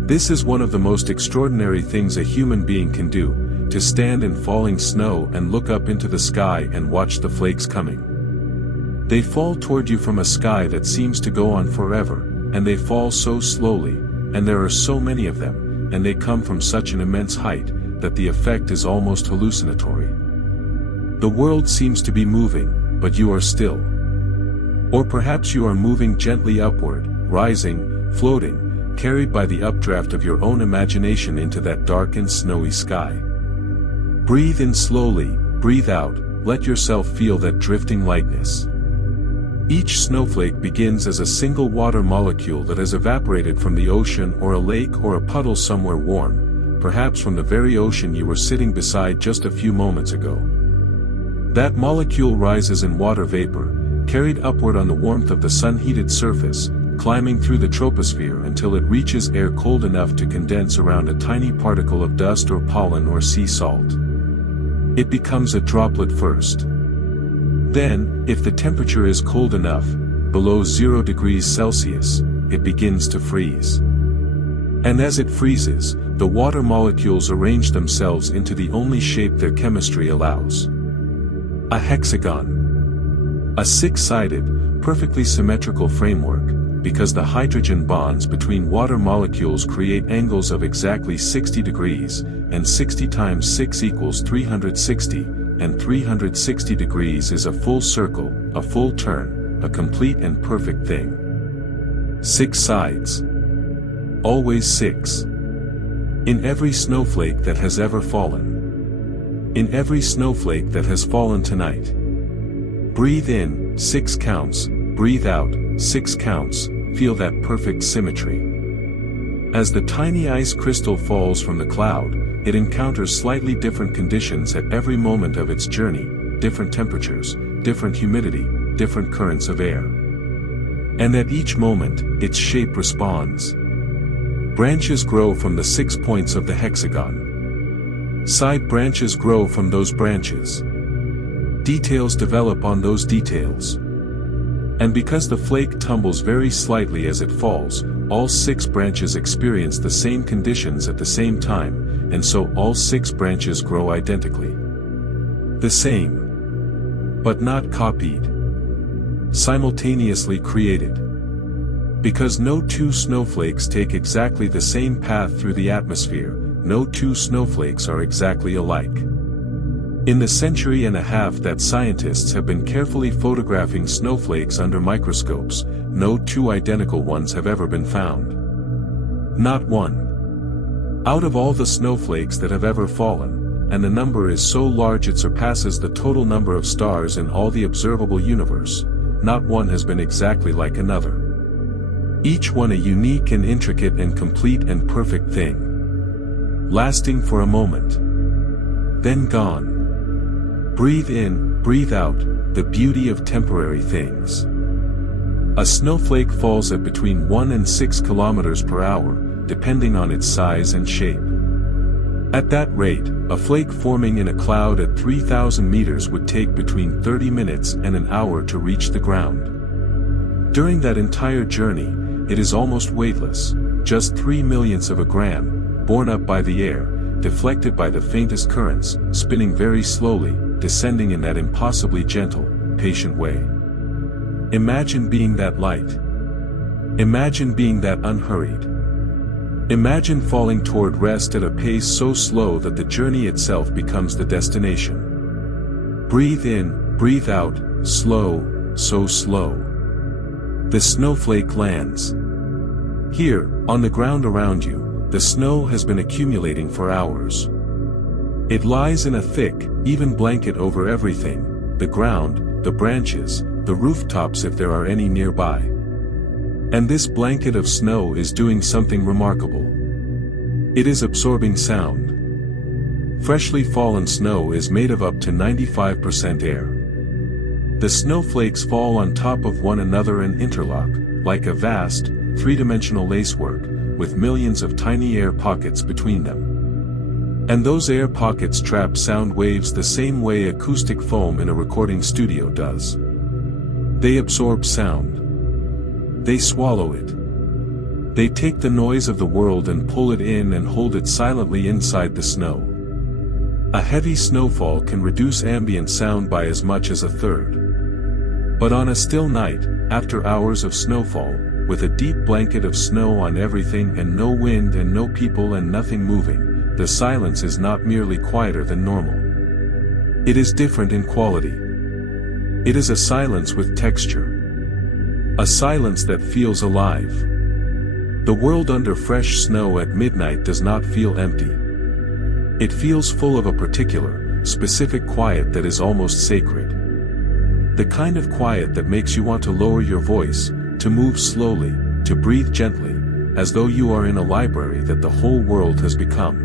This is one of the most extraordinary things a human being can do, to stand in falling snow and look up into the sky and watch the flakes coming. They fall toward you from a sky that seems to go on forever, and they fall so slowly, and there are so many of them, and they come from such an immense height, that the effect is almost hallucinatory. The world seems to be moving, but you are still. Or perhaps you are moving gently upward, rising, floating, carried by the updraft of your own imagination into that dark and snowy sky. Breathe in slowly, breathe out, let yourself feel that drifting lightness. Each snowflake begins as a single water molecule that has evaporated from the ocean or a lake or a puddle somewhere warm, perhaps from the very ocean you were sitting beside just a few moments ago. That molecule rises in water vapor, carried upward on the warmth of the sun-heated surface, climbing through the troposphere until it reaches air cold enough to condense around a tiny particle of dust or pollen or sea salt. It becomes a droplet first. Then, if the temperature is cold enough, below 0 degrees Celsius, it begins to freeze. And as it freezes, the water molecules arrange themselves into the only shape their chemistry allows. A hexagon. A six-sided, perfectly symmetrical framework, because the hydrogen bonds between water molecules create angles of exactly 60 degrees, and 60 times 6 equals 360, and 360 degrees is a full circle, a full turn, a complete and perfect thing. 6 sides. Always 6. In every snowflake that has ever fallen. In every snowflake that has fallen tonight. Breathe in, 6 counts, breathe out, 6 counts, feel that perfect symmetry. As the tiny ice crystal falls from the cloud, it encounters slightly different conditions at every moment of its journey, different temperatures, different humidity, different currents of air. And at each moment, its shape responds. Branches grow from the 6 points of the hexagon. Side branches grow from those branches. Details develop on those details. And because the flake tumbles very slightly as it falls, all 6 branches experience the same conditions at the same time, and so all 6 branches grow identically. The same. But not copied. Simultaneously created. Because no 2 snowflakes take exactly the same path through the atmosphere, no 2 snowflakes are exactly alike. In the century and a half that scientists have been carefully photographing snowflakes under microscopes, no 2 identical ones have ever been found. Not one. Out of all the snowflakes that have ever fallen, and the number is so large it surpasses the total number of stars in all the observable universe, not one has been exactly like another. Each one a unique and intricate and complete and perfect thing. Lasting for a moment. Then gone. Breathe in, breathe out, the beauty of temporary things. A snowflake falls at between 1 and 6 kilometers per hour, depending on its size and shape. At that rate, a flake forming in a cloud at 3,000 meters would take between 30 minutes and an hour to reach the ground. During that entire journey, it is almost weightless, just 3/millionths of a gram, borne up by the air, deflected by the faintest currents, spinning very slowly, descending in that impossibly gentle, patient way. Imagine being that light. Imagine being that unhurried. Imagine falling toward rest at a pace so slow that the journey itself becomes the destination. Breathe in, breathe out, slow, so slow. The snowflake lands. Here, on the ground around you, the snow has been accumulating for hours. It lies in a thick, even blanket over everything, the ground, the branches, the rooftops if there are any nearby. And this blanket of snow is doing something remarkable. It is absorbing sound. Freshly fallen snow is made of up to 95% air. The snowflakes fall on top of one another and interlock, like a vast, three-dimensional lacework, with millions of tiny air pockets between them. And those air pockets trap sound waves the same way acoustic foam in a recording studio does. They absorb sound. They swallow it. They take the noise of the world and pull it in and hold it silently inside the snow. A heavy snowfall can reduce ambient sound by as much as a third. But on a still night, after hours of snowfall, with a deep blanket of snow on everything and no wind and no people and nothing moving, the silence is not merely quieter than normal. It is different in quality. It is a silence with texture. A silence that feels alive. The world under fresh snow at midnight does not feel empty. It feels full of a particular, specific quiet that is almost sacred. The kind of quiet that makes you want to lower your voice, to move slowly, to breathe gently, as though you are in a library that the whole world has become.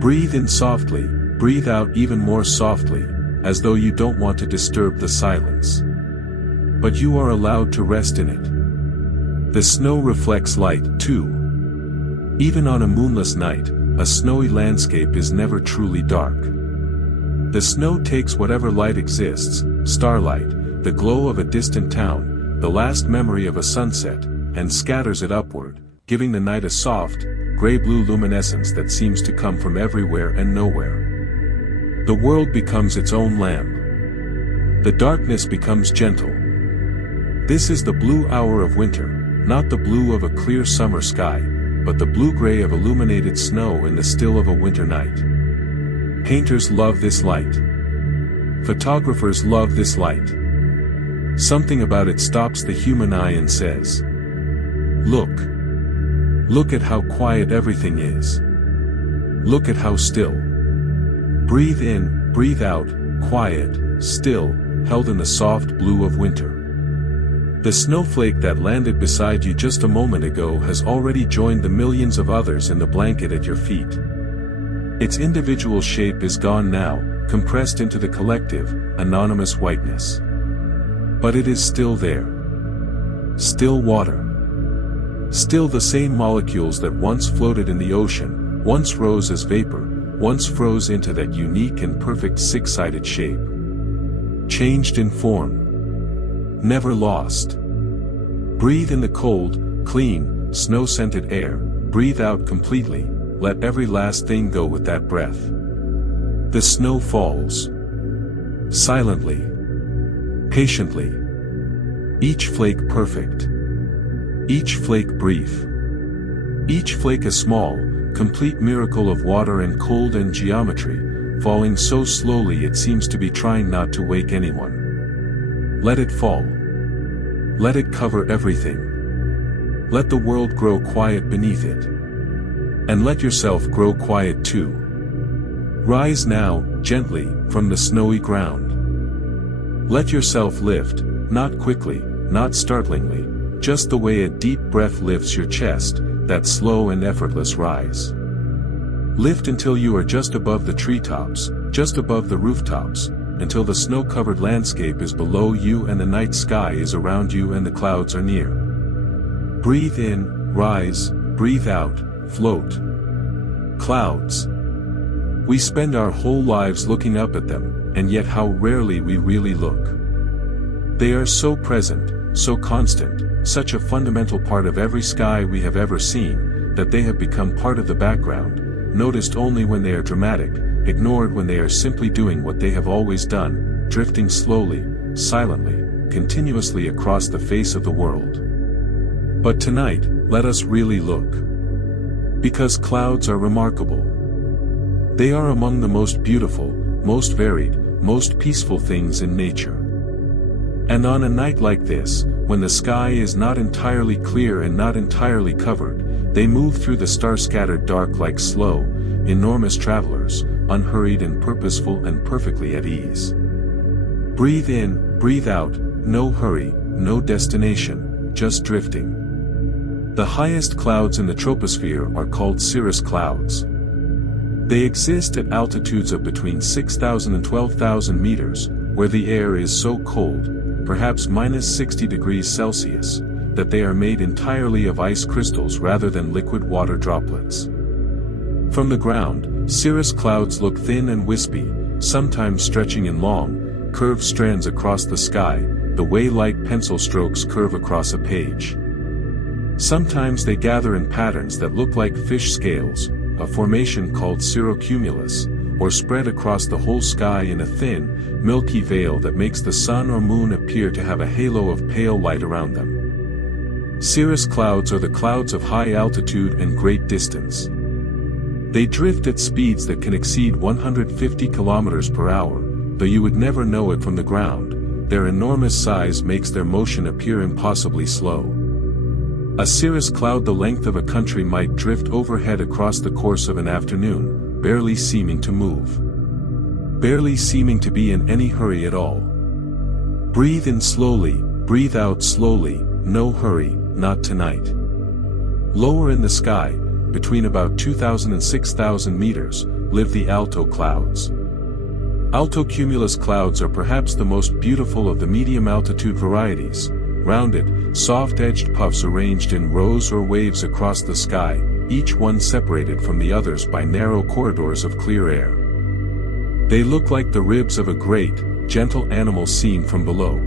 Breathe in softly, breathe out even more softly, as though you don't want to disturb the silence. But you are allowed to rest in it. The snow reflects light, too. Even on a moonless night, a snowy landscape is never truly dark. The snow takes whatever light exists, starlight, the glow of a distant town, the last memory of a sunset, and scatters it upward, giving the night a soft, gray-blue luminescence that seems to come from everywhere and nowhere. The world becomes its own lamp. The darkness becomes gentle. This is the blue hour of winter, not the blue of a clear summer sky, but the blue-gray of illuminated snow in the still of a winter night. Painters love this light. Photographers love this light. Something about it stops the human eye and says, "Look. Look at how quiet everything is. Look at how still. Breathe in, breathe out, quiet, still, held in the soft blue of winter." The snowflake that landed beside you just a moment ago has already joined the millions of others in the blanket at your feet. Its individual shape is gone now, compressed into the collective, anonymous whiteness. But it is still there. Still water. Still the same molecules that once floated in the ocean, once rose as vapor, once froze into that unique and perfect six-sided shape. Changed in form. Never lost. Breathe in the cold, clean, snow-scented air, breathe out completely, let every last thing go with that breath. The snow falls. Silently. Patiently. Each flake perfect. Each flake brief. Each flake a small, complete miracle of water and cold and geometry, falling so slowly it seems to be trying not to wake anyone. Let it fall. Let it cover everything. Let the world grow quiet beneath it. And let yourself grow quiet too. Rise now, gently, from the snowy ground. Let yourself lift, not quickly, not startlingly, just the way a deep breath lifts your chest, that slow and effortless rise. Lift until you are just above the treetops, just above the rooftops, until the snow-covered landscape is below you and the night sky is around you and the clouds are near. Breathe in, rise, breathe out, float. Clouds. We spend our whole lives looking up at them, and yet how rarely we really look. They are so present, so constant, such a fundamental part of every sky we have ever seen, that they have become part of the background, noticed only when they are dramatic, ignored when they are simply doing what they have always done, drifting slowly, silently, continuously across the face of the world. But tonight, let us really look. Because clouds are remarkable. They are among the most beautiful, most varied, most peaceful things in nature. And on a night like this, when the sky is not entirely clear and not entirely covered, they move through the star-scattered dark like slow, enormous travelers, unhurried and purposeful and perfectly at ease. Breathe in, breathe out, no hurry, no destination, just drifting. The highest clouds in the troposphere are called cirrus clouds. They exist at altitudes of between 6,000 and 12,000 meters, where the air is so cold, perhaps minus 60 degrees Celsius, that they are made entirely of ice crystals rather than liquid water droplets. From the ground, cirrus clouds look thin and wispy, sometimes stretching in long, curved strands across the sky, the way light pencil strokes curve across a page. Sometimes they gather in patterns that look like fish scales, a formation called cirrocumulus, or spread across the whole sky in a thin, milky veil that makes the sun or moon appear to have a halo of pale light around them. Cirrus clouds are the clouds of high altitude and great distance. They drift at speeds that can exceed 150 kilometers per hour, though you would never know it from the ground. Their enormous size makes their motion appear impossibly slow. A cirrus cloud the length of a country might drift overhead across the course of an afternoon, barely seeming to move. Barely seeming to be in any hurry at all. Breathe in slowly, breathe out slowly, no hurry, not tonight. Lower in the sky, between about 2,000 and 6,000 meters, live the alto clouds. Altocumulus clouds are perhaps the most beautiful of the medium-altitude varieties, rounded, soft-edged puffs arranged in rows or waves across the sky, each one separated from the others by narrow corridors of clear air. They look like the ribs of a great, gentle animal seen from below.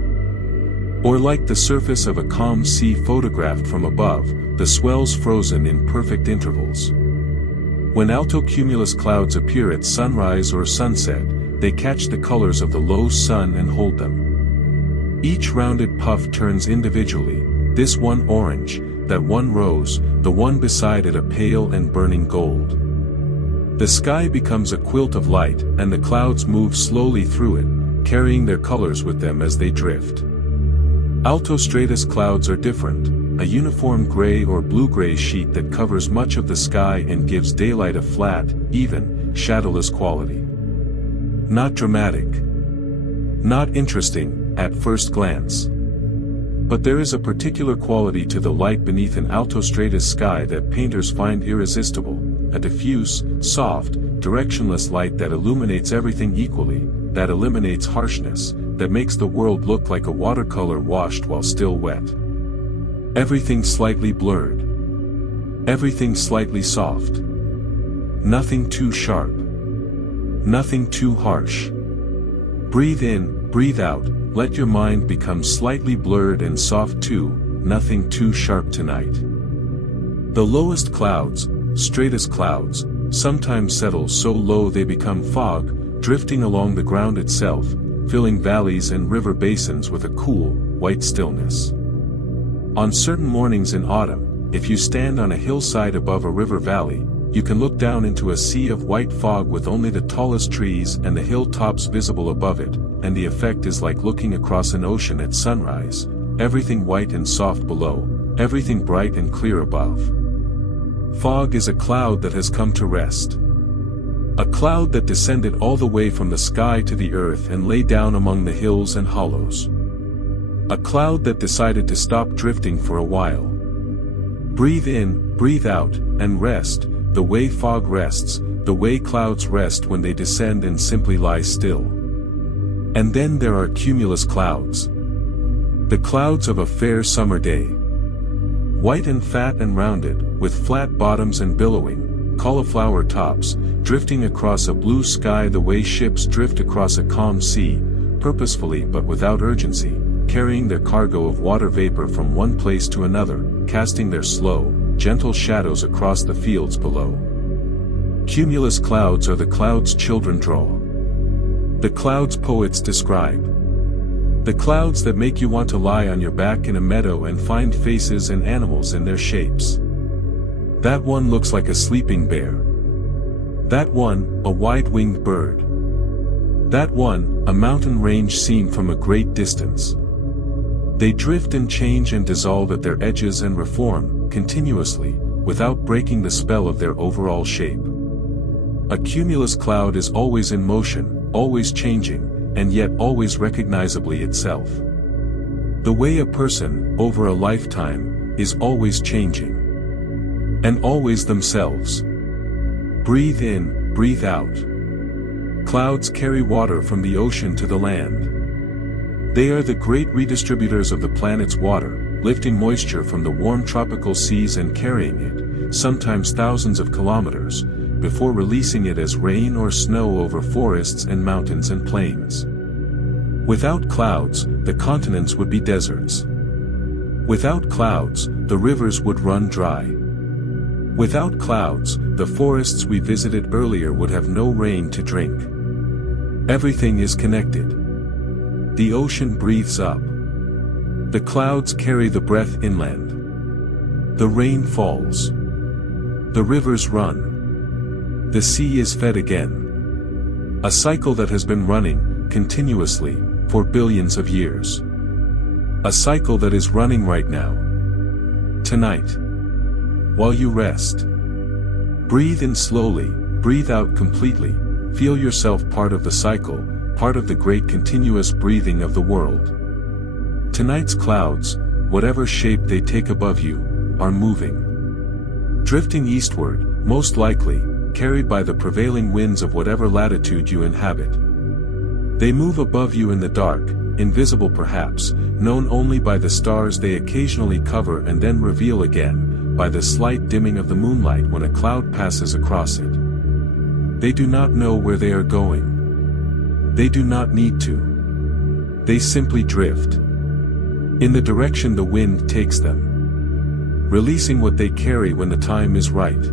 Or like the surface of a calm sea photographed from above, the swells frozen in perfect intervals. When altocumulus clouds appear at sunrise or sunset, they catch the colors of the low sun and hold them. Each rounded puff turns individually, this one orange, that one rose, the one beside it a pale and burning gold. The sky becomes a quilt of light, and the clouds move slowly through it, carrying their colors with them as they drift. Altostratus clouds are different, a uniform gray or blue-gray sheet that covers much of the sky and gives daylight a flat, even, shadowless quality. Not dramatic. Not interesting, at first glance. But there is a particular quality to the light beneath an altostratus sky that painters find irresistible, a diffuse, soft, directionless light that illuminates everything equally, that eliminates harshness, that makes the world look like a watercolor washed while still wet. Everything slightly blurred. Everything slightly soft. Nothing too sharp. Nothing too harsh. Breathe in, breathe out, let your mind become slightly blurred and soft too, nothing too sharp tonight. The lowest clouds, stratus clouds, sometimes settle so low they become fog, drifting along the ground itself, filling valleys and river basins with a cool, white stillness. On certain mornings in autumn, if you stand on a hillside above a river valley, you can look down into a sea of white fog with only the tallest trees and the hilltops visible above it, and the effect is like looking across an ocean at sunrise, everything white and soft below, everything bright and clear above. Fog is a cloud that has come to rest. A cloud that descended all the way from the sky to the earth and lay down among the hills and hollows. A cloud that decided to stop drifting for a while. Breathe in, breathe out, and rest, the way fog rests, the way clouds rest when they descend and simply lie still. And then there are cumulus clouds. The clouds of a fair summer day. White and fat and rounded, with flat bottoms and billowing, cauliflower tops, drifting across a blue sky the way ships drift across a calm sea, purposefully but without urgency, carrying their cargo of water vapor from one place to another, casting their slow, gentle shadows across the fields below. Cumulus clouds are the clouds children draw. The clouds poets describe. The clouds that make you want to lie on your back in a meadow and find faces and animals in their shapes. That one looks like a sleeping bear. That one, a wide-winged bird. That one, a mountain range seen from a great distance. They drift and change and dissolve at their edges and reform, continuously, without breaking the spell of their overall shape. A cumulus cloud is always in motion, always changing, and yet always recognizably itself. The way a person, over a lifetime, is always changing. And always themselves. Breathe in, breathe out. Clouds carry water from the ocean to the land. They are the great redistributors of the planet's water, lifting moisture from the warm tropical seas and carrying it, sometimes thousands of kilometers, before releasing it as rain or snow over forests and mountains and plains. Without clouds, the continents would be deserts. Without clouds, the rivers would run dry. Without clouds, the forests we visited earlier would have no rain to drink. Everything is connected. The ocean breathes up. The clouds carry the breath inland. The rain falls. The rivers run. The sea is fed again. A cycle that has been running, continuously, for billions of years. A cycle that is running right now. Tonight. While you rest. Breathe in slowly, breathe out completely, feel yourself part of the cycle, part of the great continuous breathing of the world. Tonight's clouds, whatever shape they take above you, are moving. Drifting eastward, most likely, carried by the prevailing winds of whatever latitude you inhabit. They move above you in the dark, invisible perhaps, known only by the stars they occasionally cover and then reveal again, by the slight dimming of the moonlight when a cloud passes across it. They do not know where they are going. They do not need to. They simply drift in the direction the wind takes them, releasing what they carry when the time is right,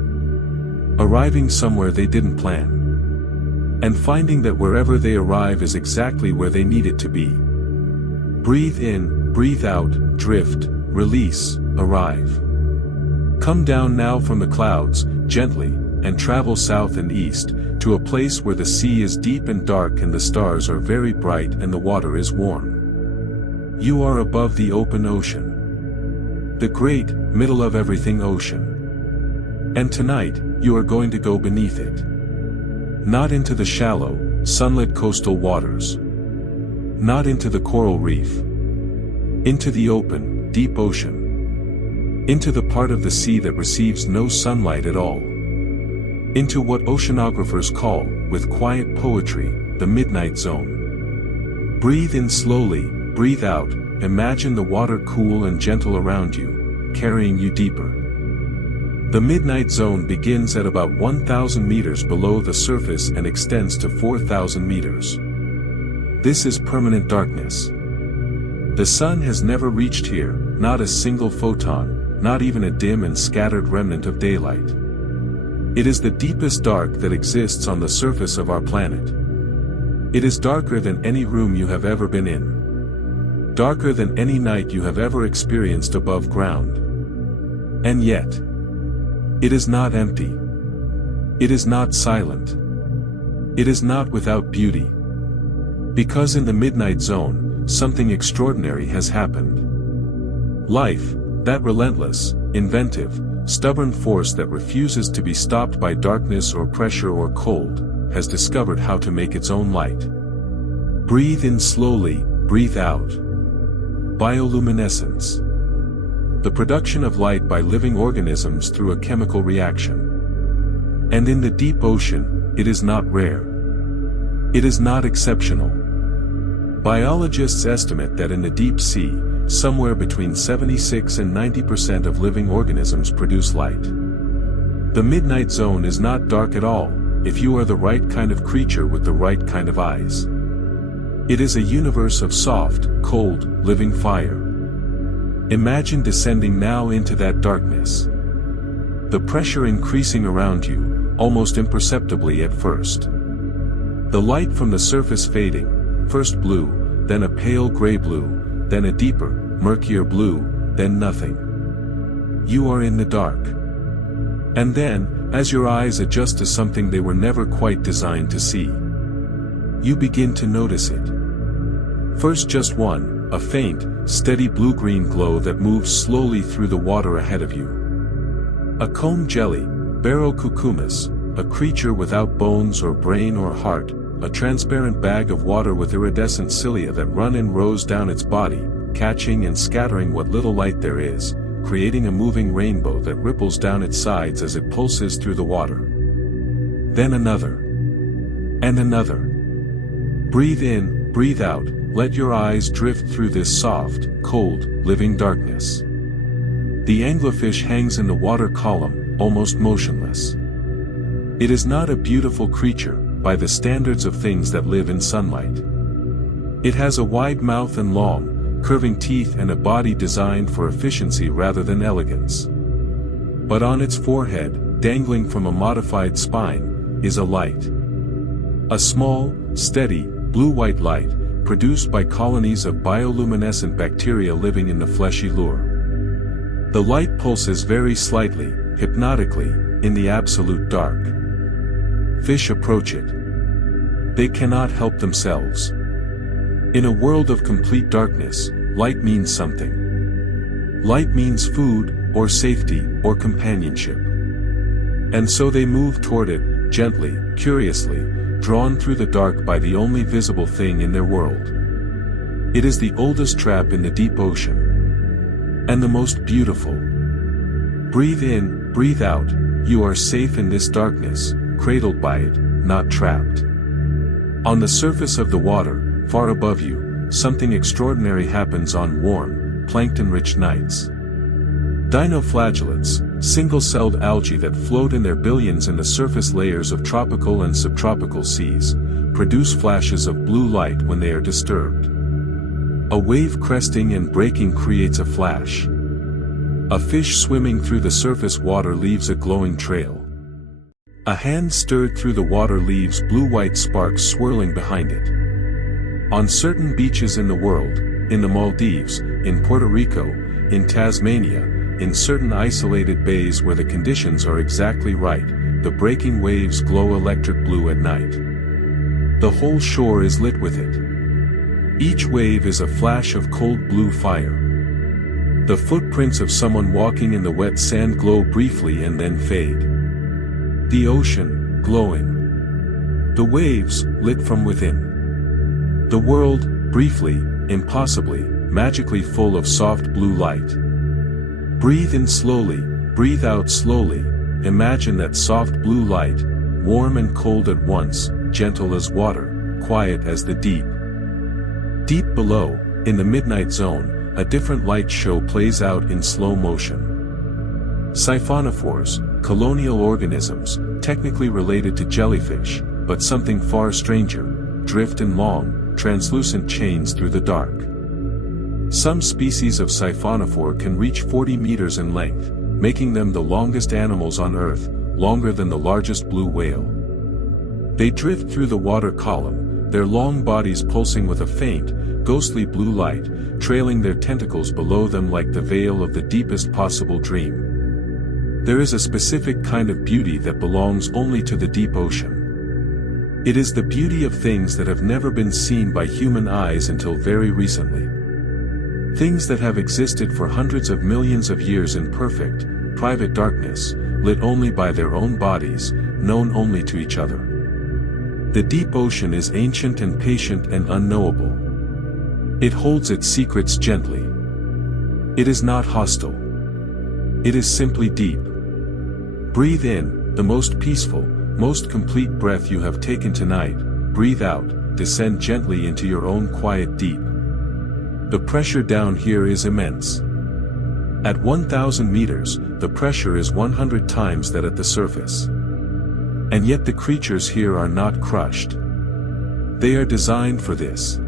arriving somewhere they didn't plan, and finding that wherever they arrive is exactly where they need it to be. Breathe in, breathe out, drift, release, arrive. Come down now from the clouds, gently, and travel south and east, to a place where the sea is deep and dark and the stars are very bright and the water is warm. You are above the open ocean. The great, middle of everything ocean. And tonight, you are going to go beneath it. Not into the shallow, sunlit coastal waters. Not into the coral reef. Into the open, deep ocean. Into the part of the sea that receives no sunlight at all. Into what oceanographers call, with quiet poetry, the midnight zone. Breathe in slowly, breathe out, imagine the water cool and gentle around you, carrying you deeper. The midnight zone begins at about 1,000 meters below the surface and extends to 4,000 meters. This is permanent darkness. The sun has never reached here, not a single photon, not even a dim and scattered remnant of daylight. It is the deepest dark that exists on the surface of our planet. It is darker than any room you have ever been in. Darker than any night you have ever experienced above ground. And yet, it is not empty. It is not silent. It is not without beauty. Because in the midnight zone, something extraordinary has happened. Life, that relentless, inventive, stubborn force that refuses to be stopped by darkness or pressure or cold, has discovered how to make its own light. Breathe in slowly, breathe out. Bioluminescence. The production of light by living organisms through a chemical reaction. And in the deep ocean, it is not rare. It is not exceptional. Biologists estimate that in the deep sea, somewhere between 76 and 90% of living organisms produce light. The midnight zone is not dark at all, if you are the right kind of creature with the right kind of eyes. It is a universe of soft, cold, living fire. Imagine descending now into that darkness. The pressure increasing around you, almost imperceptibly at first. The light from the surface fading, first blue, then a pale gray blue, then a deeper, murkier blue, then nothing. You are in the dark. And then, as your eyes adjust to something they were never quite designed to see, you begin to notice it. First just one, a faint, steady blue-green glow that moves slowly through the water ahead of you. A comb jelly, Barocucumus, a creature without bones or brain or heart, a transparent bag of water with iridescent cilia that run in rows down its body, catching and scattering what little light there is, creating a moving rainbow that ripples down its sides as it pulses through the water. Then another. And another. Breathe in, breathe out, let your eyes drift through this soft, cold, living darkness. The anglerfish hangs in the water column, almost motionless. It is not a beautiful creature, by the standards of things that live in sunlight. It has a wide mouth and long, curving teeth and a body designed for efficiency rather than elegance. But on its forehead, dangling from a modified spine, is a light. A small, steady, blue-white light, produced by colonies of bioluminescent bacteria living in the fleshy lure. The light pulses very slightly, hypnotically, in the absolute dark. Fish approach it. They cannot help themselves. In a world of complete darkness, light means something. Light means food, or safety, or companionship. And so they move toward it, gently, curiously, drawn through the dark by the only visible thing in their world. It is the oldest trap in the deep ocean. And the most beautiful. Breathe in, breathe out, you are safe in this darkness, cradled by it, not trapped. On the surface of the water, far above you, something extraordinary happens on warm, plankton-rich nights. Dinoflagellates, single-celled algae that float in their billions in the surface layers of tropical and subtropical seas, produce flashes of blue light when they are disturbed. A wave cresting and breaking creates a flash. A fish swimming through the surface water leaves a glowing trail. A hand stirred through the water leaves blue-white sparks swirling behind it. On certain beaches in the world, in the Maldives, in Puerto Rico, in Tasmania, in certain isolated bays where the conditions are exactly right, the breaking waves glow electric blue at night. The whole shore is lit with it. Each wave is a flash of cold blue fire. The footprints of someone walking in the wet sand glow briefly and then fade. The ocean, glowing. The waves, lit from within. The world, briefly, impossibly, magically full of soft blue light. Breathe in slowly, breathe out slowly, imagine that soft blue light, warm and cold at once, gentle as water, quiet as the deep. Deep below, in the midnight zone, a different light show plays out in slow motion. Siphonophores, colonial organisms, technically related to jellyfish, but something far stranger, drift in long, translucent chains through the dark. Some species of siphonophore can reach 40 meters in length, making them the longest animals on Earth, longer than the largest blue whale. They drift through the water column, their long bodies pulsing with a faint, ghostly blue light, trailing their tentacles below them like the veil of the deepest possible dream. There is a specific kind of beauty that belongs only to the deep ocean. It is the beauty of things that have never been seen by human eyes until very recently. Things that have existed for hundreds of millions of years in perfect, private darkness, lit only by their own bodies, known only to each other. The deep ocean is ancient and patient and unknowable. It holds its secrets gently. It is not hostile. It is simply deep. Breathe in, the most peaceful, most complete breath you have taken tonight, breathe out, descend gently into your own quiet deep. The pressure down here is immense. At 1,000 meters, the pressure is 100 times that at the surface. And yet the creatures here are not crushed. They are designed for this.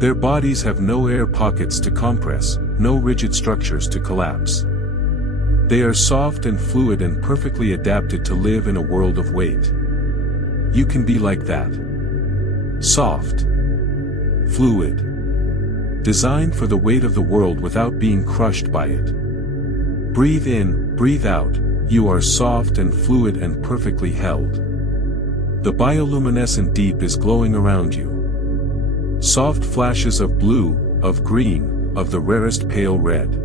Their bodies have no air pockets to compress, no rigid structures to collapse. They are soft and fluid and perfectly adapted to live in a world of weight. You can be like that. Soft. Fluid. Designed for the weight of the world without being crushed by it. Breathe in, breathe out, you are soft and fluid and perfectly held. The bioluminescent deep is glowing around you. Soft flashes of blue, of green, of the rarest pale red.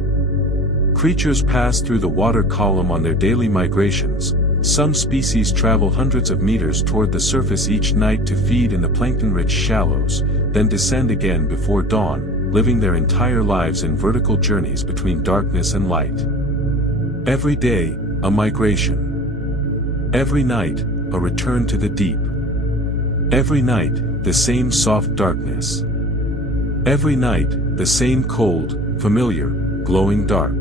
Creatures pass through the water column on their daily migrations. Some species travel hundreds of meters toward the surface each night to feed in the plankton-rich shallows, then descend again before dawn, living their entire lives in vertical journeys between darkness and light. Every day, a migration. Every night, a return to the deep. Every night, the same soft darkness. Every night, the same cold, familiar, glowing dark.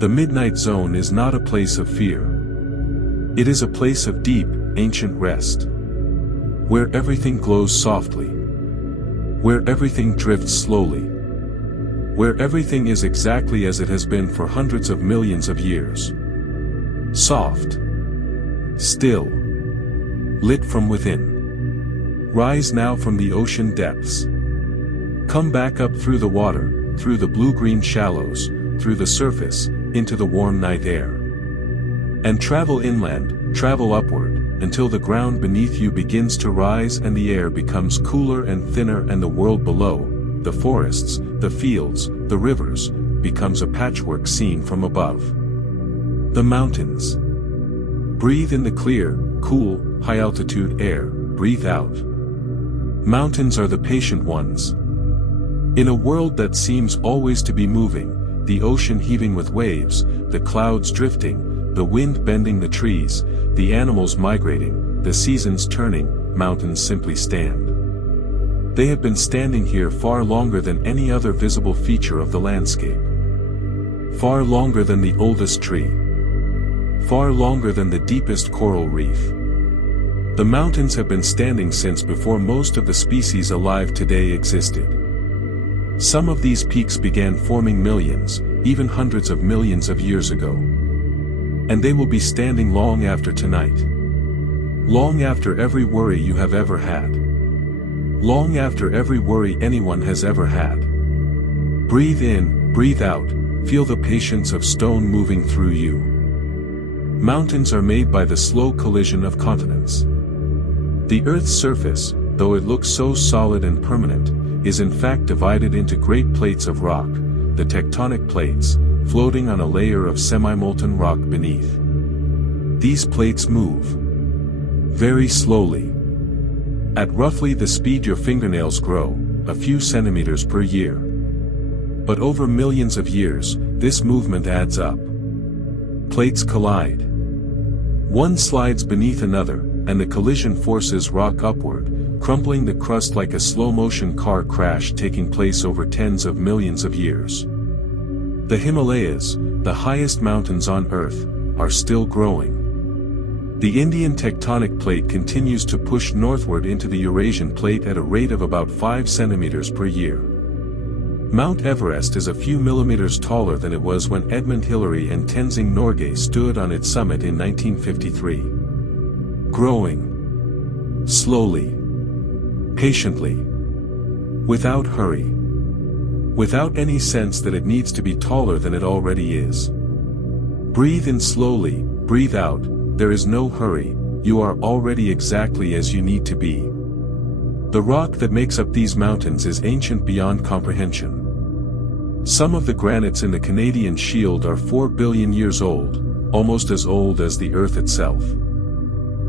The midnight zone is not a place of fear. It is a place of deep, ancient rest. Where everything glows softly. Where everything drifts slowly. Where everything is exactly as it has been for hundreds of millions of years. Soft. Still. Lit from within. Rise now from the ocean depths. Come back up through the water, through the blue-green shallows, through the surface, into the warm night air. And travel inland, travel upward, until the ground beneath you begins to rise and the air becomes cooler and thinner and the world below, the forests, the fields, the rivers, becomes a patchwork scene from above. The mountains. Breathe in the clear, cool, high-altitude air, breathe out. Mountains are the patient ones. In a world that seems always to be moving, the ocean heaving with waves, the clouds drifting, the wind bending the trees, the animals migrating, the seasons turning, mountains simply stand. They have been standing here far longer than any other visible feature of the landscape. Far longer than the oldest tree. Far longer than the deepest coral reef. The mountains have been standing since before most of the species alive today existed. Some of these peaks began forming millions, even hundreds of millions of years ago. And they will be standing long after tonight. Long after every worry you have ever had. Long after every worry anyone has ever had. Breathe in, breathe out, feel the patience of stone moving through you. Mountains are made by the slow collision of continents. The Earth's surface, though it looks so solid and permanent, is in fact divided into great plates of rock, the tectonic plates, floating on a layer of semi-molten rock beneath. These plates move very slowly, at roughly the speed your fingernails grow, a few centimeters per year. But over millions of years, this movement adds up. Plates collide. One slides beneath another, and the collision forces rock upward, crumpling the crust like a slow-motion car crash taking place over tens of millions of years. The Himalayas, the highest mountains on Earth, are still growing. The Indian tectonic plate continues to push northward into the Eurasian plate at a rate of about 5 centimeters per year. Mount Everest is a few millimeters taller than it was when Edmund Hillary and Tenzing Norgay stood on its summit in 1953. Growing. Slowly. Patiently. Without hurry. Without any sense that it needs to be taller than it already is. Breathe in slowly, breathe out, there is no hurry, you are already exactly as you need to be. The rock that makes up these mountains is ancient beyond comprehension. Some of the granites in the Canadian Shield are 4 billion years old, almost as old as the Earth itself.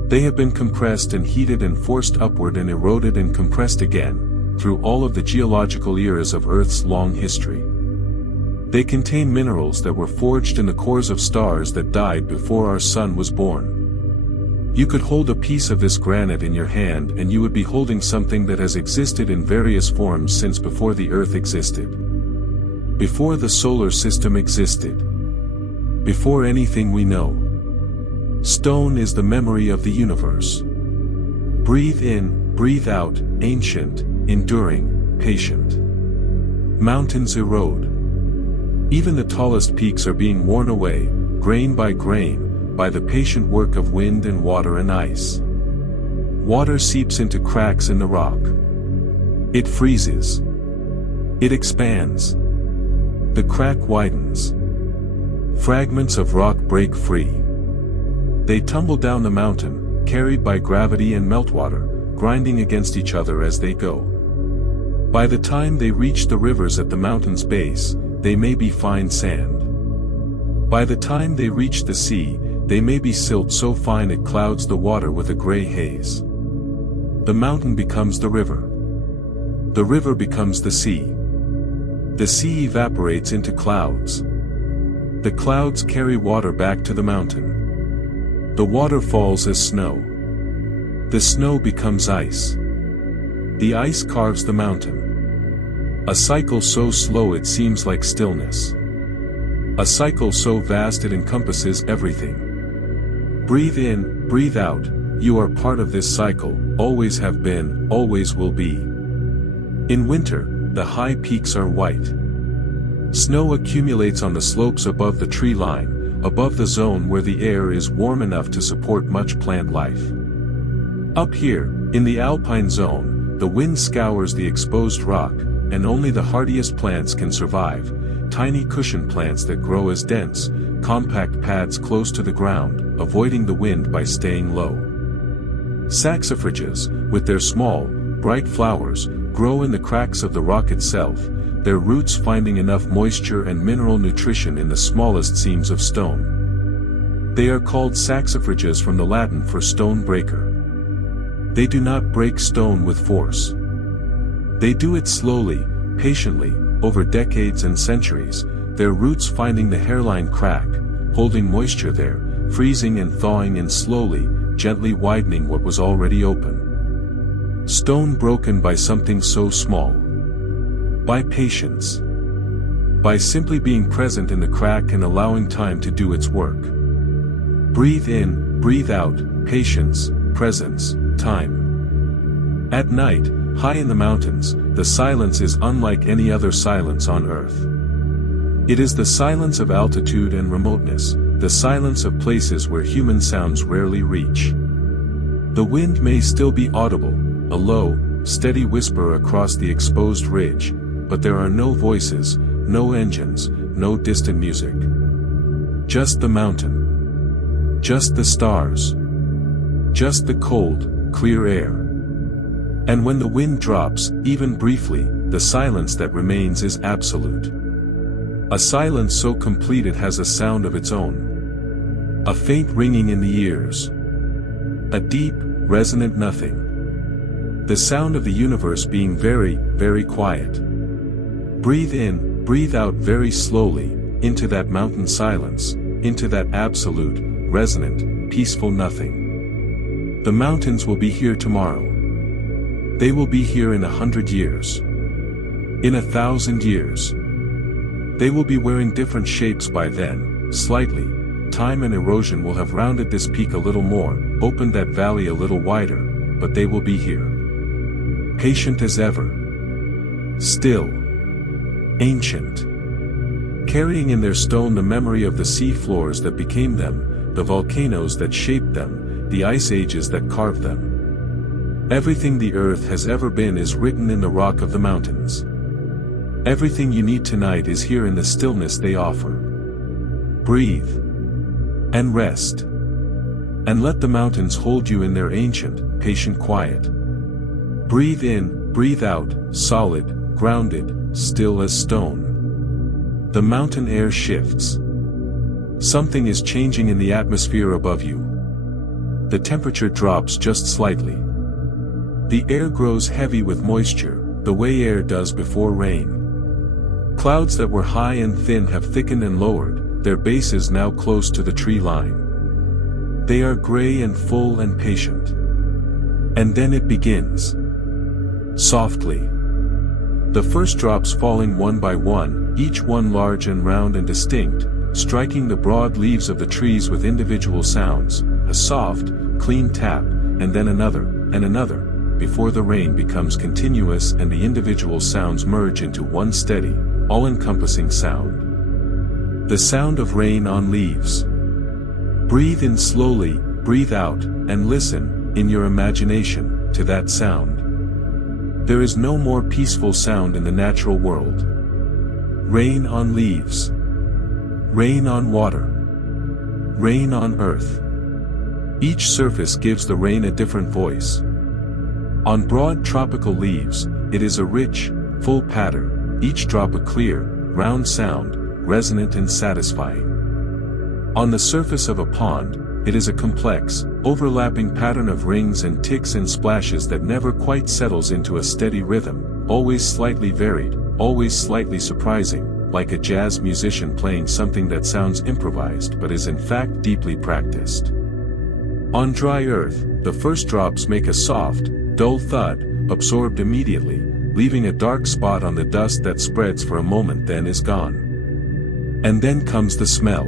They have been compressed and heated and forced upward and eroded and compressed again, through all of the geological eras of Earth's long history. They contain minerals that were forged in the cores of stars that died before our sun was born. You could hold a piece of this granite in your hand and you would be holding something that has existed in various forms since before the Earth existed. Before the solar system existed. Before anything we know. Stone is the memory of the universe. Breathe in, breathe out, ancient, enduring, patient. Mountains erode. Even the tallest peaks are being worn away, grain by grain, by the patient work of wind and water and ice. Water seeps into cracks in the rock. It freezes. It expands. The crack widens. Fragments of rock break free. They tumble down the mountain, carried by gravity and meltwater, grinding against each other as they go. By the time they reach the rivers at the mountain's base, they may be fine sand. By the time they reach the sea, they may be silt so fine it clouds the water with a gray haze. The mountain becomes the river. The river becomes the sea. The sea evaporates into clouds. The clouds carry water back to the mountain. The water falls as snow. The snow becomes ice. The ice carves the mountain. A cycle so slow it seems like stillness. A cycle so vast it encompasses everything. Breathe in, breathe out, you are part of this cycle, always have been, always will be. In winter, the high peaks are white. Snow accumulates on the slopes above the tree line, above the zone where the air is warm enough to support much plant life. Up here, in the alpine zone, the wind scours the exposed rock, and only the hardiest plants can survive, tiny cushion plants that grow as dense, compact pads close to the ground, avoiding the wind by staying low. Saxifrages, with their small, bright flowers, grow in the cracks of the rock itself, their roots finding enough moisture and mineral nutrition in the smallest seams of stone. They are called saxifrages from the Latin for stone breaker. They do not break stone with force. They do it slowly, patiently, over decades and centuries, their roots finding the hairline crack, holding moisture there, freezing and thawing and slowly, gently widening what was already open. Stone broken by something so small. By patience. By simply being present in the crack and allowing time to do its work. Breathe in, breathe out, patience, presence, time. At night, high in the mountains, the silence is unlike any other silence on earth. It is the silence of altitude and remoteness, the silence of places where human sounds rarely reach. The wind may still be audible, a low, steady whisper across the exposed ridge, but there are no voices, no engines, no distant music. Just the mountain. Just the stars. Just the cold, clear air. And when the wind drops, even briefly, the silence that remains is absolute. A silence so complete it has a sound of its own. A faint ringing in the ears. A deep, resonant nothing. The sound of the universe being very, very quiet. Breathe in, breathe out very slowly, into that mountain silence, into that absolute, resonant, peaceful nothing. The mountains will be here tomorrow. They will be here in 100 years. In 1,000 years. They will be wearing different shapes by then, slightly. Time and erosion will have rounded this peak a little more, opened that valley a little wider, but they will be here. Patient as ever. Still. Ancient. Carrying in their stone the memory of the sea floors that became them, the volcanoes that shaped them, the ice ages that carved them. Everything the earth has ever been is written in the rock of the mountains. Everything you need tonight is here in the stillness they offer. Breathe. And rest. And let the mountains hold you in their ancient, patient quiet. Breathe in, breathe out, solid, grounded, still as stone. The mountain air shifts. Something is changing in the atmosphere above you. The temperature drops just slightly. The air grows heavy with moisture, the way air does before rain. Clouds that were high and thin have thickened and lowered, their bases now close to the tree line. They are gray and full and patient. And then it begins. Softly. The first drops falling one by one, each one large and round and distinct, striking the broad leaves of the trees with individual sounds, a soft, clean tap, and then another, and another, before the rain becomes continuous and the individual sounds merge into one steady, all-encompassing sound. The sound of rain on leaves. Breathe in slowly, breathe out, and listen, in your imagination, to that sound. There is no more peaceful sound in the natural world. Rain on leaves. Rain on water. Rain on earth. Each surface gives the rain a different voice. On broad tropical leaves, it is a rich, full patter, each drop a clear, round sound, resonant and satisfying. On the surface of a pond, it is a complex, overlapping pattern of rings and ticks and splashes that never quite settles into a steady rhythm, always slightly varied, always slightly surprising, like a jazz musician playing something that sounds improvised but is in fact deeply practiced. On dry earth, the first drops make a soft, dull thud, absorbed immediately, leaving a dark spot on the dust that spreads for a moment then is gone. And then comes the smell.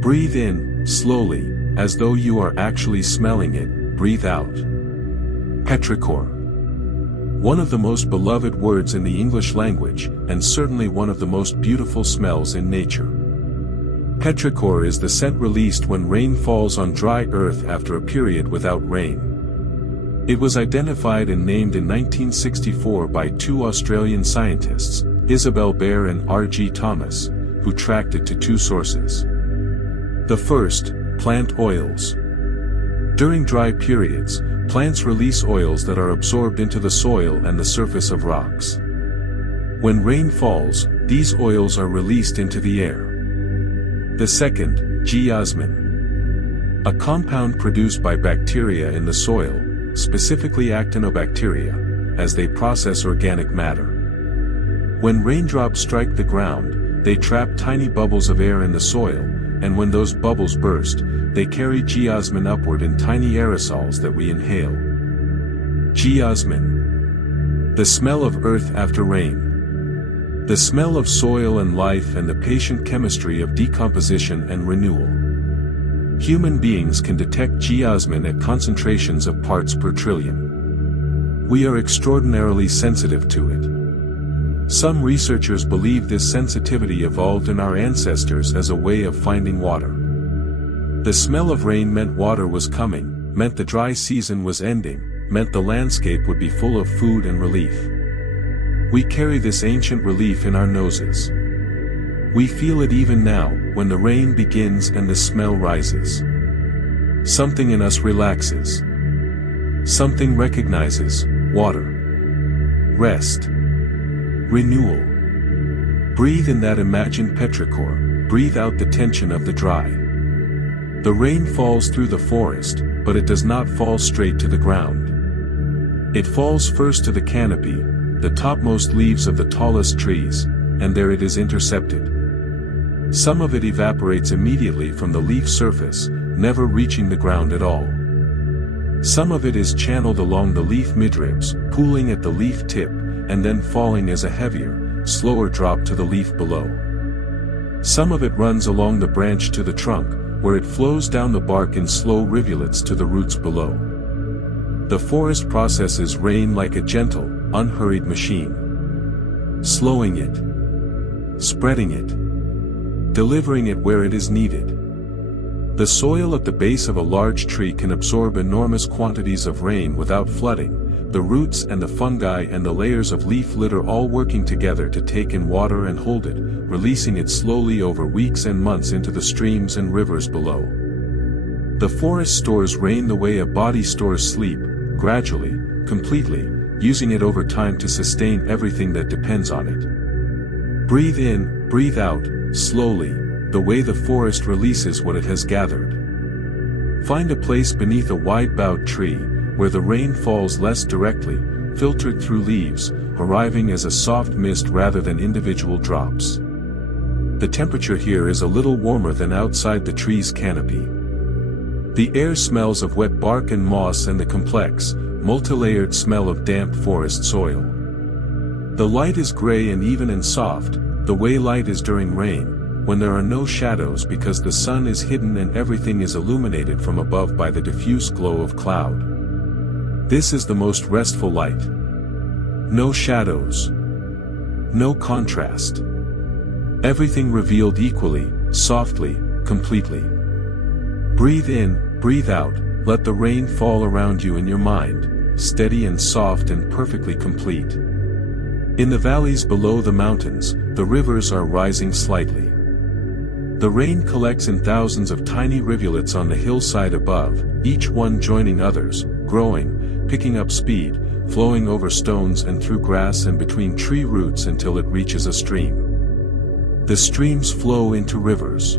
Breathe in, slowly, as though you are actually smelling it, breathe out. Petrichor. One of the most beloved words in the English language, and certainly one of the most beautiful smells in nature. Petrichor is the scent released when rain falls on dry earth after a period without rain. It was identified and named in 1964 by two Australian scientists, Isabel Baer and R.G. Thomas, who tracked it to two sources. The first, plant oils. During dry periods, plants release oils that are absorbed into the soil and the surface of rocks. When rain falls, these oils are released into the air. The second, geosmin. A compound produced by bacteria in the soil, specifically actinobacteria, as they process organic matter. When raindrops strike the ground, they trap tiny bubbles of air in the soil, and when those bubbles burst, they carry geosmin upward in tiny aerosols that we inhale. Geosmin. The smell of earth after rain. The smell of soil and life and the patient chemistry of decomposition and renewal. Human beings can detect geosmin at concentrations of parts per trillion. We are extraordinarily sensitive to it. Some researchers believe this sensitivity evolved in our ancestors as a way of finding water. The smell of rain meant water was coming, meant the dry season was ending, meant the landscape would be full of food and relief. We carry this ancient relief in our noses. We feel it even now, when the rain begins and the smell rises. Something in us relaxes. Something recognizes water. Rest. Renewal. Breathe in that imagined petrichor, breathe out the tension of the dry. The rain falls through the forest, but it does not fall straight to the ground. It falls first to the canopy, the topmost leaves of the tallest trees, and there it is intercepted. Some of it evaporates immediately from the leaf surface, never reaching the ground at all. Some of it is channeled along the leaf midribs, pooling at the leaf tip, and then falling as a heavier, slower drop to the leaf below. Some of it runs along the branch to the trunk, where it flows down the bark in slow rivulets to the roots below. The forest processes rain like a gentle, unhurried machine. Slowing it. Spreading it. Delivering it where it is needed. The soil at the base of a large tree can absorb enormous quantities of rain without flooding, the roots and the fungi and the layers of leaf litter all working together to take in water and hold it, releasing it slowly over weeks and months into the streams and rivers below. The forest stores rain the way a body stores sleep, gradually, completely, using it over time to sustain everything that depends on it. Breathe in, breathe out, slowly, the way the forest releases what it has gathered. Find a place beneath a wide-boughed tree, where the rain falls less directly, filtered through leaves, arriving as a soft mist rather than individual drops. The temperature here is a little warmer than outside the tree's canopy. The air smells of wet bark and moss and the complex, multi-layered smell of damp forest soil. The light is gray and even and soft, the way light is during rain, when there are no shadows because the sun is hidden and everything is illuminated from above by the diffuse glow of cloud. This is the most restful light. No shadows. No contrast. Everything revealed equally, softly, completely. Breathe in, breathe out, let the rain fall around you in your mind, steady and soft and perfectly complete. In the valleys below the mountains, the rivers are rising slightly. The rain collects in thousands of tiny rivulets on the hillside above, each one joining others, growing, picking up speed, flowing over stones and through grass and between tree roots until it reaches a stream. The streams flow into rivers.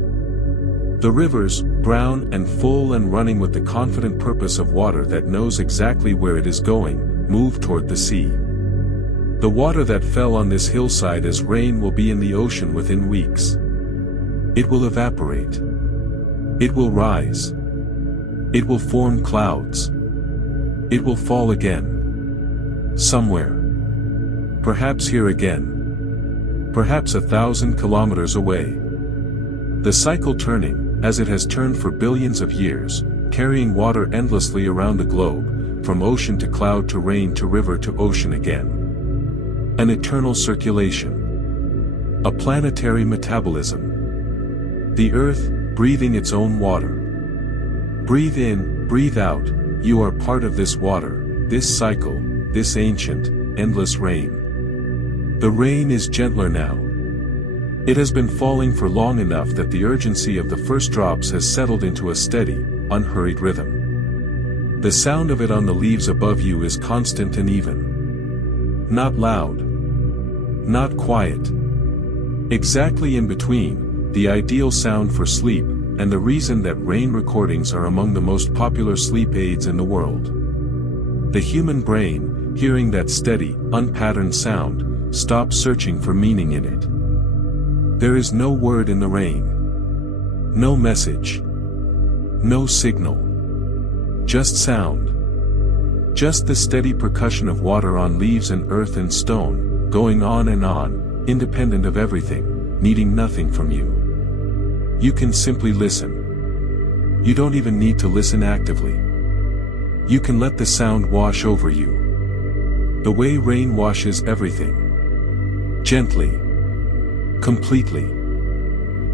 The rivers, brown and full and running with the confident purpose of water that knows exactly where it is going, move toward the sea. The water that fell on this hillside as rain will be in the ocean within weeks. It will evaporate. It will rise. It will form clouds. It will fall again. Somewhere. Perhaps here again. Perhaps 1,000 kilometers away. The cycle turning, as it has turned for billions of years, carrying water endlessly around the globe, from ocean to cloud to rain to river to ocean again. An eternal circulation. A planetary metabolism. The earth, breathing its own water. Breathe in, breathe out, you are part of this water, this cycle, this ancient, endless rain. The rain is gentler now. It has been falling for long enough that the urgency of the first drops has settled into a steady, unhurried rhythm. The sound of it on the leaves above you is constant and even. Not loud. Not quiet. Exactly in between, the ideal sound for sleep, and the reason that rain recordings are among the most popular sleep aids in the world. The human brain, hearing that steady, unpatterned sound, stops searching for meaning in it. There is no word in the rain. No message. No signal. Just sound. Just the steady percussion of water on leaves and earth and stone, going on, independent of everything, needing nothing from you. You can simply listen. You don't even need to listen actively. You can let the sound wash over you. The way rain washes everything. Gently. Completely.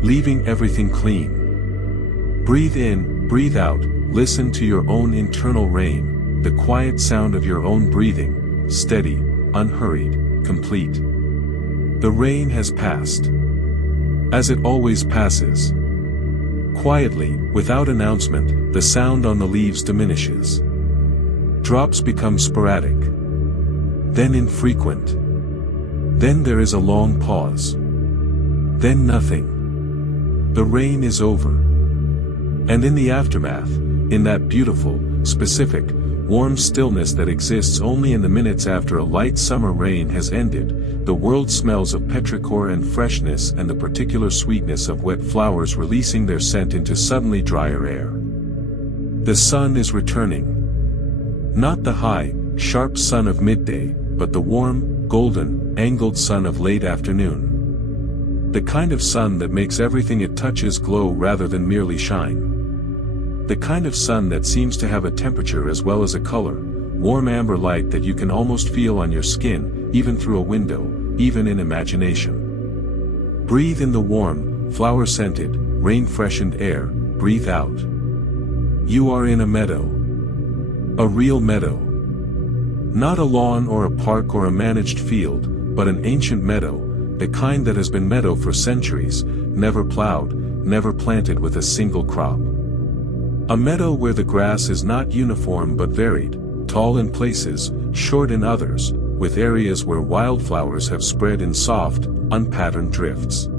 Leaving everything clean. Breathe in, breathe out, listen to your own internal rain, the quiet sound of your own breathing, steady, unhurried, complete. The rain has passed. As it always passes. Quietly, without announcement, the sound on the leaves diminishes. Drops become sporadic. Then infrequent. Then there is a long pause. Then nothing. The rain is over. And in the aftermath, in that beautiful, specific, warm stillness that exists only in the minutes after a light summer rain has ended, the world smells of petrichor and freshness and the particular sweetness of wet flowers releasing their scent into suddenly drier air. The sun is returning. Not the high, sharp sun of midday, but the warm, golden, angled sun of late afternoon. The kind of sun that makes everything it touches glow rather than merely shine. The kind of sun that seems to have a temperature as well as a color, warm amber light that you can almost feel on your skin, even through a window, even in imagination. Breathe in the warm, flower-scented, rain-freshened air, breathe out. You are in a meadow. A real meadow. Not a lawn or a park or a managed field, but an ancient meadow, the kind that has been meadow for centuries, never plowed, never planted with a single crop. A meadow where the grass is not uniform but varied, tall in places, short in others, with areas where wildflowers have spread in soft, unpatterned drifts.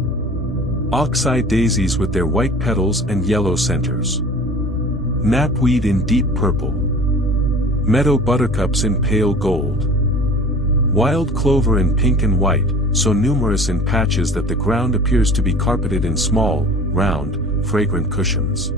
Oxeye daisies with their white petals and yellow centers. Knapweed in deep purple. Meadow buttercups in pale gold. Wild clover in pink and white, so numerous in patches that the ground appears to be carpeted in small, round, fragrant cushions.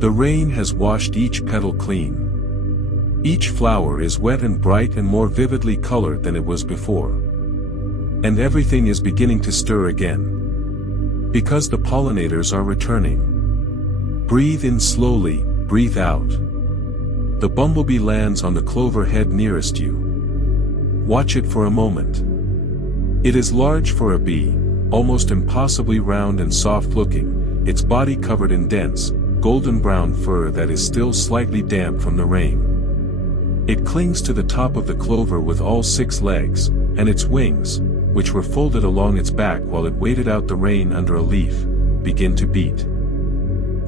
The rain has washed each petal clean. Each flower is wet and bright and more vividly colored than it was before. And everything is beginning to stir again. Because the pollinators are returning. Breathe in slowly, breathe out. The bumblebee lands on the clover head nearest you. Watch it for a moment. It is large for a bee, almost impossibly round and soft-looking, its body covered in dense, golden-brown fur that is still slightly damp from the rain. It clings to the top of the clover with all 6 legs, and its wings, which were folded along its back while it waited out the rain under a leaf, begin to beat.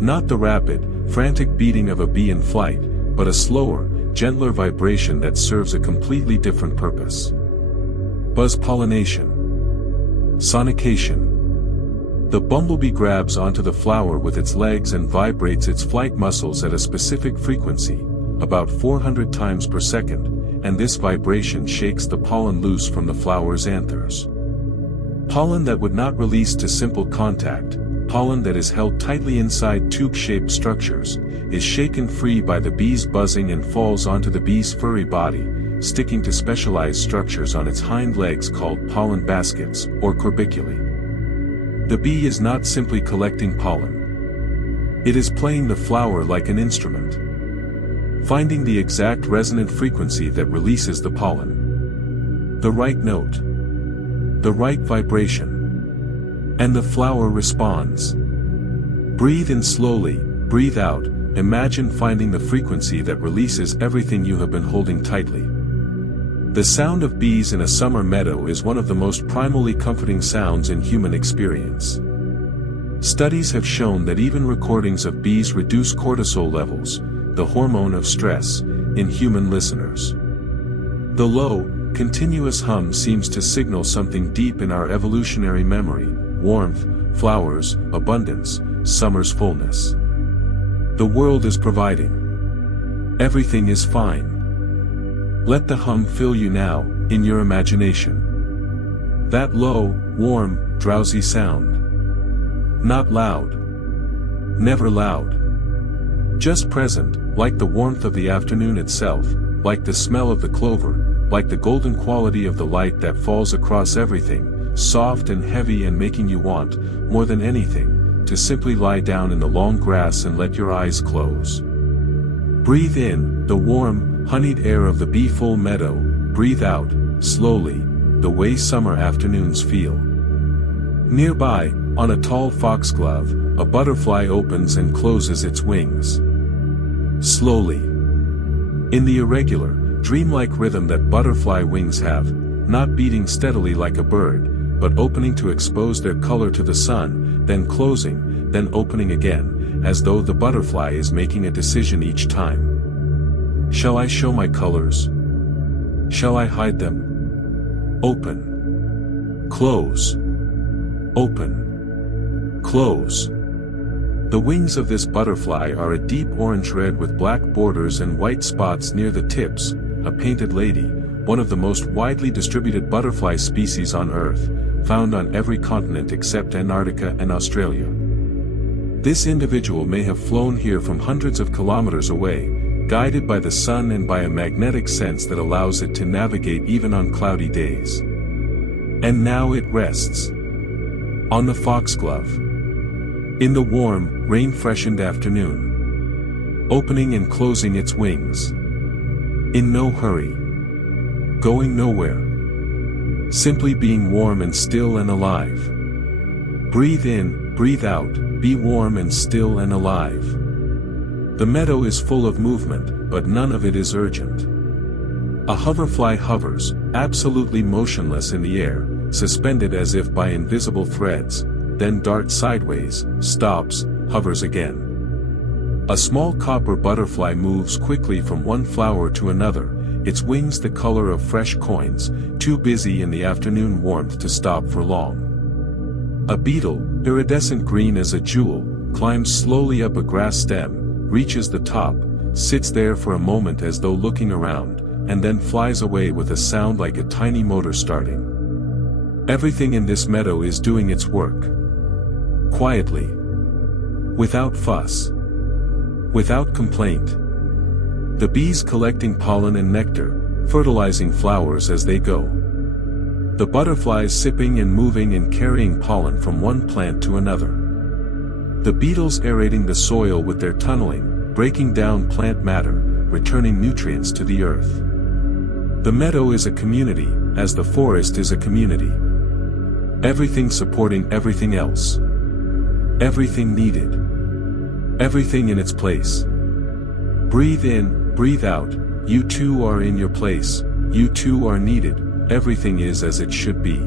Not the rapid, frantic beating of a bee in flight, but a slower, gentler vibration that serves a completely different purpose. Buzz pollination. Sonication. The bumblebee grabs onto the flower with its legs and vibrates its flight muscles at a specific frequency, about 400 times per second, and this vibration shakes the pollen loose from the flower's anthers. Pollen that would not release to simple contact, pollen that is held tightly inside tube-shaped structures, is shaken free by the bee's buzzing and falls onto the bee's furry body, sticking to specialized structures on its hind legs called pollen baskets, or corbiculae. The bee is not simply collecting pollen. It is playing the flower like an instrument. Finding the exact resonant frequency that releases the pollen. The right note. The right vibration. And the flower responds. Breathe in slowly, breathe out, imagine finding the frequency that releases everything you have been holding tightly. The sound of bees in a summer meadow is one of the most primally comforting sounds in human experience. Studies have shown that even recordings of bees reduce cortisol levels, the hormone of stress, in human listeners. The low, continuous hum seems to signal something deep in our evolutionary memory: warmth, flowers, abundance, summer's fullness. The world is providing. Everything is fine. Let the hum fill you now, in your imagination. That low, warm, drowsy sound. Not loud. Never loud. Just present, like the warmth of the afternoon itself, like the smell of the clover, like the golden quality of the light that falls across everything, soft and heavy and making you want, more than anything, to simply lie down in the long grass and let your eyes close. Breathe in the warm, honeyed air of the bee-full meadow, breathe out, slowly, the way summer afternoons feel. Nearby, on a tall foxglove, a butterfly opens and closes its wings. Slowly. In the irregular, dreamlike rhythm that butterfly wings have, not beating steadily like a bird, but opening to expose their color to the sun, then closing, then opening again, as though the butterfly is making a decision each time. Shall I show my colors? Shall I hide them? Open. Close. Open. Close. The wings of this butterfly are a deep orange-red with black borders and white spots near the tips, a painted lady, one of the most widely distributed butterfly species on Earth, found on every continent except Antarctica and Australia. This individual may have flown here from hundreds of kilometers away, guided by the sun and by a magnetic sense that allows it to navigate even on cloudy days. And now it rests on the foxglove. In the warm, rain-freshened afternoon. Opening and closing its wings. In no hurry. Going nowhere. Simply being warm and still and alive. Breathe in, breathe out, be warm and still and alive. The meadow is full of movement, but none of it is urgent. A hoverfly hovers, absolutely motionless in the air, suspended as if by invisible threads, then darts sideways, stops, hovers again. A small copper butterfly moves quickly from one flower to another, its wings the color of fresh coins, too busy in the afternoon warmth to stop for long. A beetle, iridescent green as a jewel, climbs slowly up a grass stem, reaches the top, sits there for a moment as though looking around, and then flies away with a sound like a tiny motor starting. Everything in this meadow is doing its work. Quietly. Without fuss. Without complaint. The bees collecting pollen and nectar, fertilizing flowers as they go. The butterflies sipping and moving and carrying pollen from one plant to another. The beetles aerating the soil with their tunneling, breaking down plant matter, returning nutrients to the earth. The meadow is a community, as the forest is a community. Everything supporting everything else. Everything needed. Everything in its place. Breathe in, breathe out, you too are in your place, you too are needed, everything is as it should be.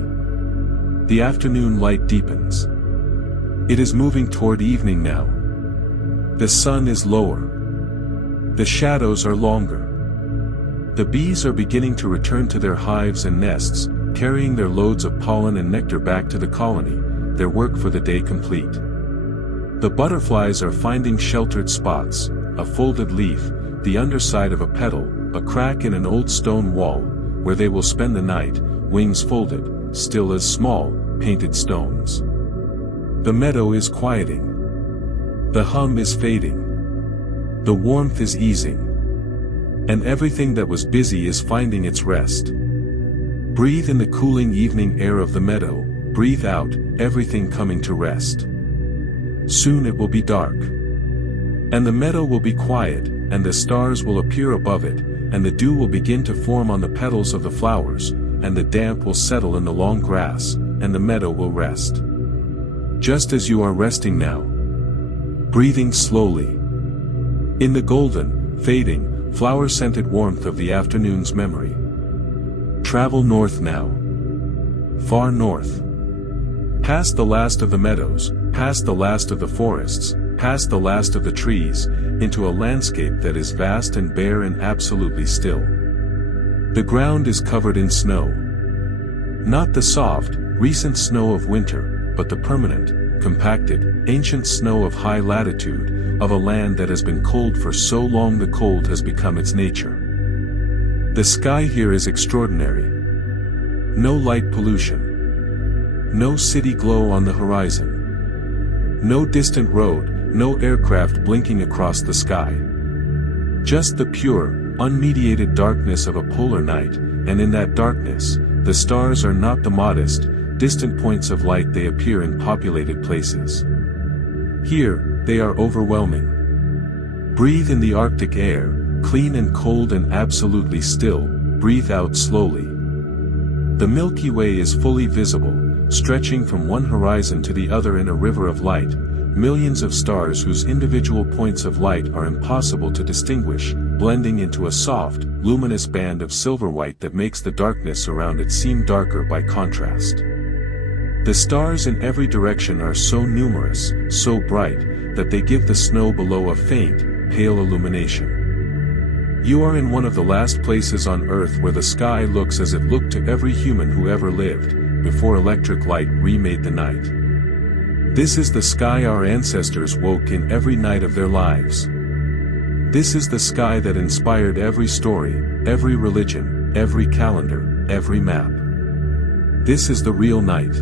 The afternoon light deepens. It is moving toward evening now. The sun is lower. The shadows are longer. The bees are beginning to return to their hives and nests, carrying their loads of pollen and nectar back to the colony, their work for the day complete. The butterflies are finding sheltered spots, a folded leaf, the underside of a petal, a crack in an old stone wall, where they will spend the night, wings folded, still as small, painted stones. The meadow is quieting. The hum is fading. The warmth is easing. And everything that was busy is finding its rest. Breathe in the cooling evening air of the meadow, breathe out, everything coming to rest. Soon it will be dark. And the meadow will be quiet, and the stars will appear above it, and the dew will begin to form on the petals of the flowers, and the damp will settle in the long grass, and the meadow will rest. Just as you are resting now. Breathing slowly. In the golden, fading, flower-scented warmth of the afternoon's memory. Travel north now. Far north. Past the last of the meadows, past the last of the forests, past the last of the trees, into a landscape that is vast and bare and absolutely still. The ground is covered in snow. Not the soft, recent snow of winter, but the permanent, compacted, ancient snow of high latitude, of a land that has been cold for so long the cold has become its nature. The sky here is extraordinary. No light pollution. No city glow on the horizon. No distant road, no aircraft blinking across the sky. Just the pure, unmediated darkness of a polar night, and in that darkness, the stars are not the modest, distant points of light they appear in populated places. Here, they are overwhelming. Breathe in the Arctic air, clean and cold and absolutely still, breathe out slowly. The Milky Way is fully visible, stretching from one horizon to the other in a river of light, millions of stars whose individual points of light are impossible to distinguish, blending into a soft, luminous band of silver-white that makes the darkness around it seem darker by contrast. The stars in every direction are so numerous, so bright, that they give the snow below a faint, pale illumination. You are in one of the last places on Earth where the sky looks as it looked to every human who ever lived, before electric light remade the night. This is the sky our ancestors woke in every night of their lives. This is the sky that inspired every story, every religion, every calendar, every map. This is the real night.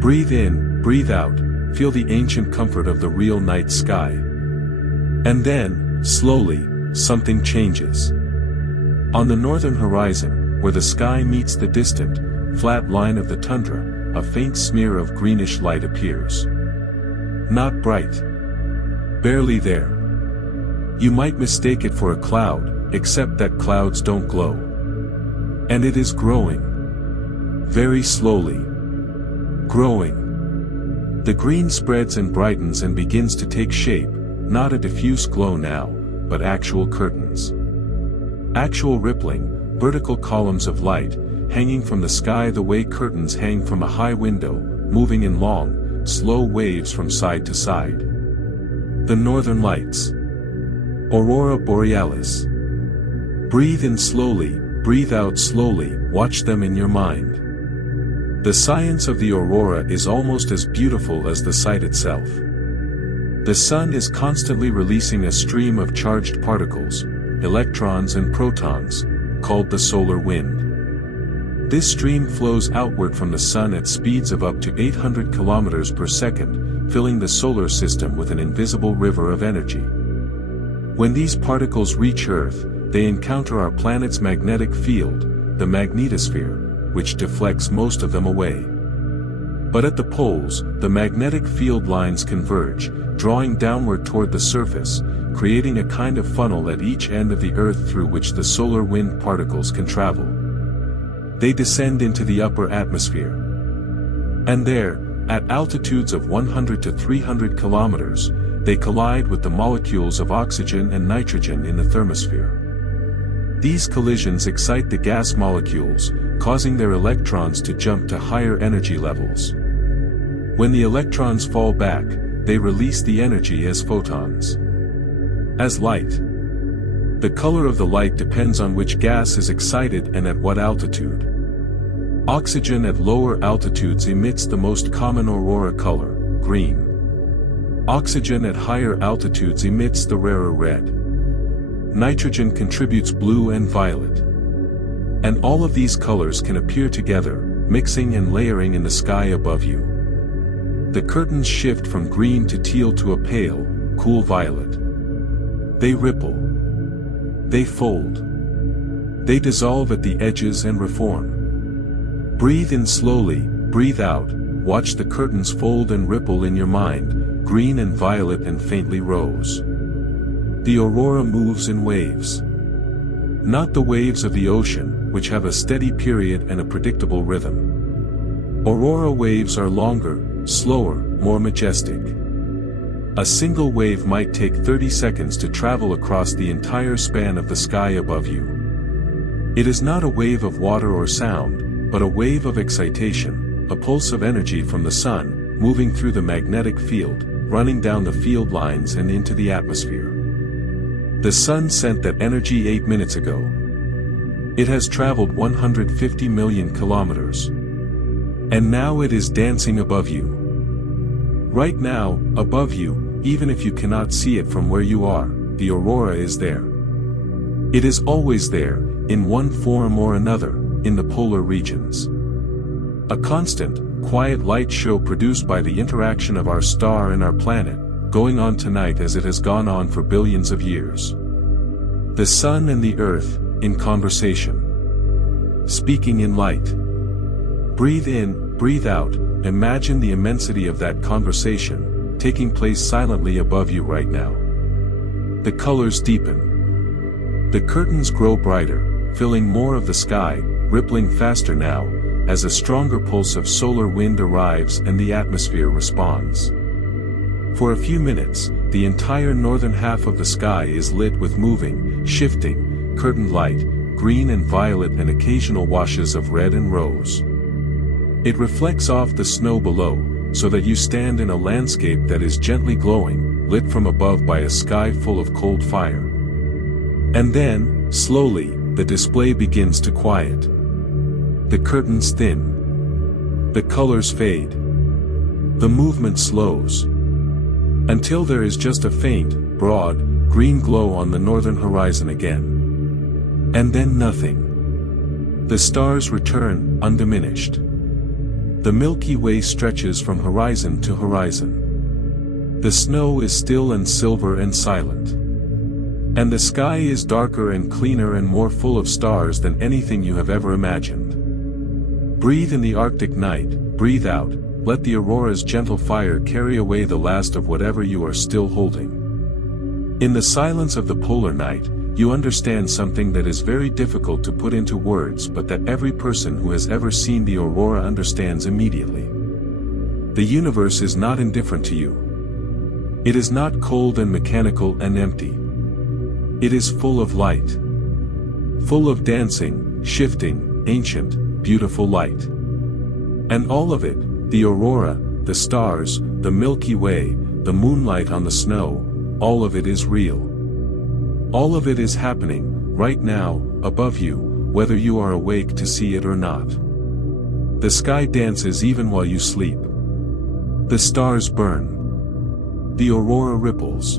Breathe in, breathe out, feel the ancient comfort of the real night sky. And then, slowly, something changes. On the northern horizon, where the sky meets the distant, flat line of the tundra, a faint smear of greenish light appears. Not bright. Barely there. You might mistake it for a cloud, except that clouds don't glow. And it is growing. Very slowly. Growing. The green spreads and brightens and begins to take shape, not a diffuse glow now, but actual curtains. Actual rippling, vertical columns of light, hanging from the sky the way curtains hang from a high window, moving in long, slow waves from side to side. The Northern Lights. Aurora Borealis. Breathe in slowly, breathe out slowly, watch them in your mind. The science of the aurora is almost as beautiful as the sight itself. The sun is constantly releasing a stream of charged particles, electrons and protons, called the solar wind. This stream flows outward from the sun at speeds of up to 800 kilometers per second, filling the solar system with an invisible river of energy. When these particles reach Earth, they encounter our planet's magnetic field, the magnetosphere, which deflects most of them away. But at the poles, the magnetic field lines converge, drawing downward toward the surface, creating a kind of funnel at each end of the Earth through which the solar wind particles can travel. They descend into the upper atmosphere. And there, at altitudes of 100 to 300 kilometers, they collide with the molecules of oxygen and nitrogen in the thermosphere. These collisions excite the gas molecules, causing their electrons to jump to higher energy levels. When the electrons fall back, they release the energy as photons. As light. The color of the light depends on which gas is excited and at what altitude. Oxygen at lower altitudes emits the most common aurora color, green. Oxygen at higher altitudes emits the rarer red. Nitrogen contributes blue and violet. And all of these colors can appear together, mixing and layering in the sky above you. The curtains shift from green to teal to a pale, cool violet. They ripple. They fold. They dissolve at the edges and reform. Breathe in slowly, breathe out, watch the curtains fold and ripple in your mind, green and violet and faintly rose. The aurora moves in waves. Not the waves of the ocean, which have a steady period and a predictable rhythm. Aurora waves are longer, slower, more majestic. A single wave might take 30 seconds to travel across the entire span of the sky above you. It is not a wave of water or sound, but a wave of excitation, a pulse of energy from the sun, moving through the magnetic field, running down the field lines and into the atmosphere. The sun sent that energy 8 minutes ago. It has traveled 150 million kilometers. And now it is dancing above you. Right now, above you, even if you cannot see it from where you are, the aurora is there. It is always there, in one form or another, in the polar regions. A constant, quiet light show produced by the interaction of our star and our planet, going on tonight as it has gone on for billions of years. The sun and the earth, in conversation. Speaking in light. Breathe in, breathe out, imagine the immensity of that conversation, taking place silently above you right now. The colors deepen. The curtains grow brighter, filling more of the sky, rippling faster now, as a stronger pulse of solar wind arrives and the atmosphere responds. For a few minutes, the entire northern half of the sky is lit with moving, shifting, curtained light, green and violet and occasional washes of red and rose. It reflects off the snow below, so that you stand in a landscape that is gently glowing, lit from above by a sky full of cold fire. And then, slowly, the display begins to quiet. The curtains thin. The colors fade. The movement slows. Until there is just a faint, broad, green glow on the northern horizon again. And then nothing. The stars return, undiminished. The Milky Way stretches from horizon to horizon. The snow is still and silver and silent. And the sky is darker and cleaner and more full of stars than anything you have ever imagined. Breathe in the Arctic night, breathe out, let the aurora's gentle fire carry away the last of whatever you are still holding. In the silence of the polar night, you understand something that is very difficult to put into words but that every person who has ever seen the aurora understands immediately. The universe is not indifferent to you. It is not cold and mechanical and empty. It is full of light. Full of dancing, shifting, ancient, beautiful light. And all of it, the aurora, the stars, the Milky Way, the moonlight on the snow, all of it is real. All of it is happening, right now, above you, whether you are awake to see it or not. The sky dances even while you sleep. The stars burn. The aurora ripples.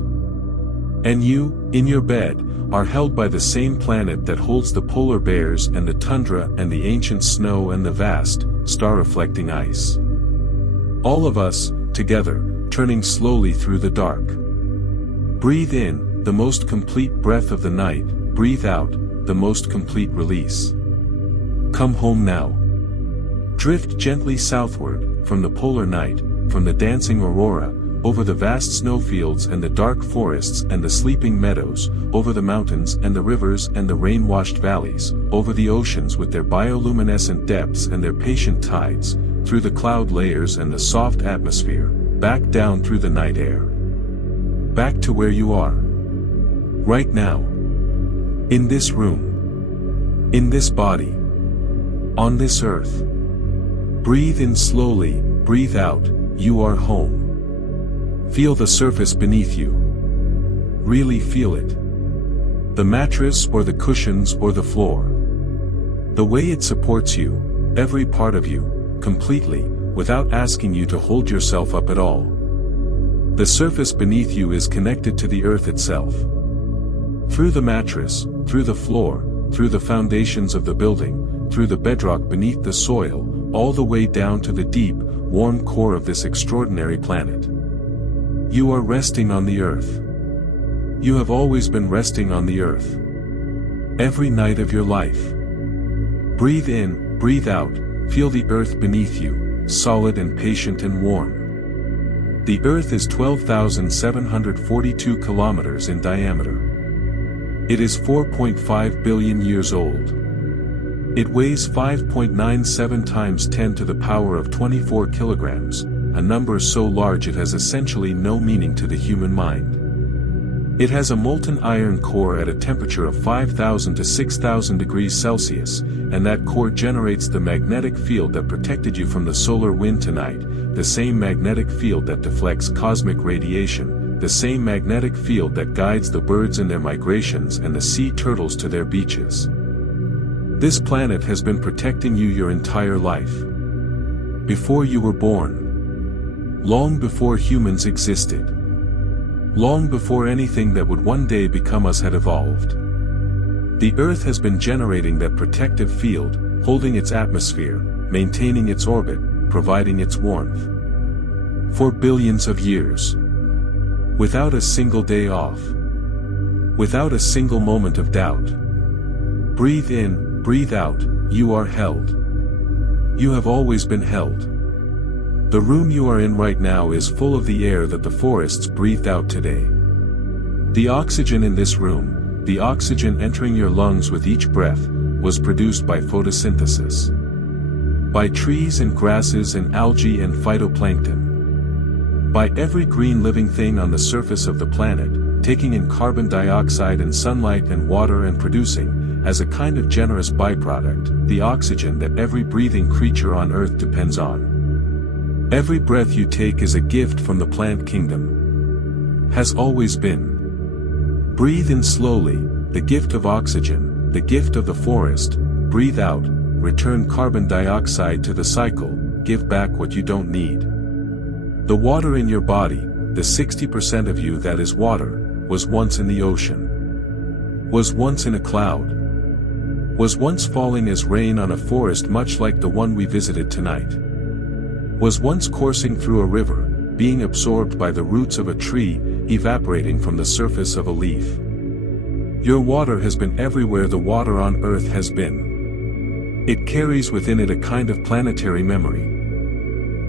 And you, in your bed, are held by the same planet that holds the polar bears and the tundra and the ancient snow and the vast, star-reflecting ice. All of us, together, turning slowly through the dark. Breathe in, the most complete breath of the night, breathe out, the most complete release. Come home now. Drift gently southward, from the polar night, from the dancing aurora, over the vast snowfields and the dark forests and the sleeping meadows, over the mountains and the rivers and the rain-washed valleys, over the oceans with their bioluminescent depths and their patient tides, through the cloud layers and the soft atmosphere, back down through the night air. Back to where you are. Right now. In this room. In this body. On this earth. Breathe in slowly, breathe out, you are home. Feel the surface beneath you. Really feel it. The mattress or the cushions or the floor. The way it supports you, every part of you, completely, without asking you to hold yourself up at all. The surface beneath you is connected to the earth itself. Through the mattress, through the floor, through the foundations of the building, through the bedrock beneath the soil, all the way down to the deep, warm core of this extraordinary planet. You are resting on the earth. You have always been resting on the earth. Every night of your life. Breathe in, breathe out, feel the earth beneath you, solid and patient and warm. The earth is 12,742 kilometers in diameter. It is 4.5 billion years old. It weighs 5.97 times 10 to the power of 24 kilograms, a number so large it has essentially no meaning to the human mind. It has a molten iron core at a temperature of 5,000 to 6,000 degrees Celsius, and that core generates the magnetic field that protected you from the solar wind tonight, the same magnetic field that deflects cosmic radiation, the same magnetic field that guides the birds in their migrations and the sea turtles to their beaches. This planet has been protecting you your entire life. Before you were born. Long before humans existed. Long before anything that would one day become us had evolved. The Earth has been generating that protective field, holding its atmosphere, maintaining its orbit, providing its warmth. For billions of years. Without a single day off. without a single moment of doubt. Breathe in, breathe out, you are held. You have always been held. The room you are in right now is full of the air that the forests breathed out today. The oxygen in this room, the oxygen entering your lungs with each breath, was produced by photosynthesis. By trees and grasses and algae and phytoplankton. By every green living thing on the surface of the planet, taking in carbon dioxide and sunlight and water and producing, as a kind of generous byproduct, the oxygen that every breathing creature on Earth depends on. Every breath you take is a gift from the plant kingdom. Has always been. Breathe in slowly, the gift of oxygen, the gift of the forest. Breathe out, return carbon dioxide to the cycle, give back what you don't need. The water in your body, the 60% of you that is water, was once in the ocean. Was once in a cloud. Was once falling as rain on a forest much like the one we visited tonight. Was once coursing through a river, being absorbed by the roots of a tree, evaporating from the surface of a leaf. Your water has been everywhere the water on Earth has been. It carries within it a kind of planetary memory.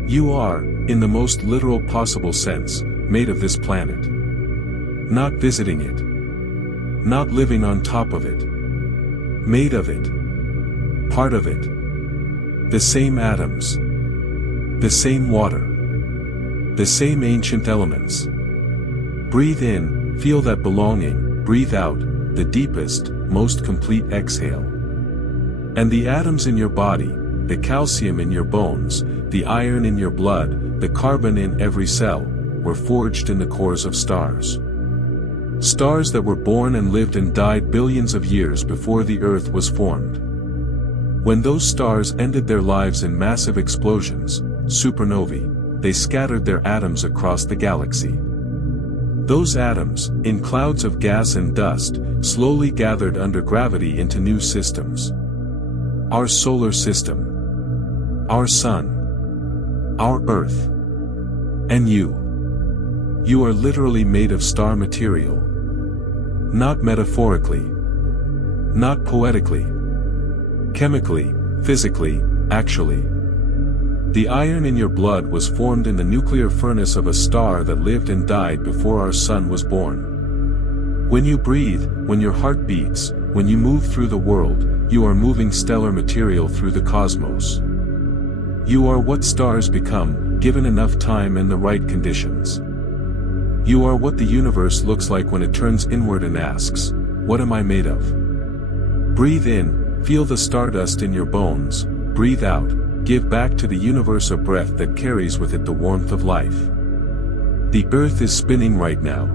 You are, in the most literal possible sense, made of this planet. Not visiting it. Not living on top of it. Made of it. Part of it. The same atoms. The same water. The same ancient elements. Breathe in, feel that belonging, breathe out, the deepest, most complete exhale. And the atoms in your body, the calcium in your bones, the iron in your blood, the carbon in every cell, were forged in the cores of stars. Stars that were born and lived and died billions of years before the Earth was formed. When those stars ended their lives in massive explosions, supernovae, they scattered their atoms across the galaxy. Those atoms, in clouds of gas and dust, slowly gathered under gravity into new systems. Our solar system. Our sun. Our Earth. And you. You are literally made of star material. Not metaphorically. Not poetically. Chemically, physically, actually. The iron in your blood was formed in the nuclear furnace of a star that lived and died before our sun was born. When you breathe, when your heart beats, when you move through the world, you are moving stellar material through the cosmos. You are what stars become, given enough time and the right conditions. You are what the universe looks like when it turns inward and asks, what am I made of? Breathe in, feel the stardust in your bones, breathe out, give back to the universe a breath that carries with it the warmth of life. The Earth is spinning right now.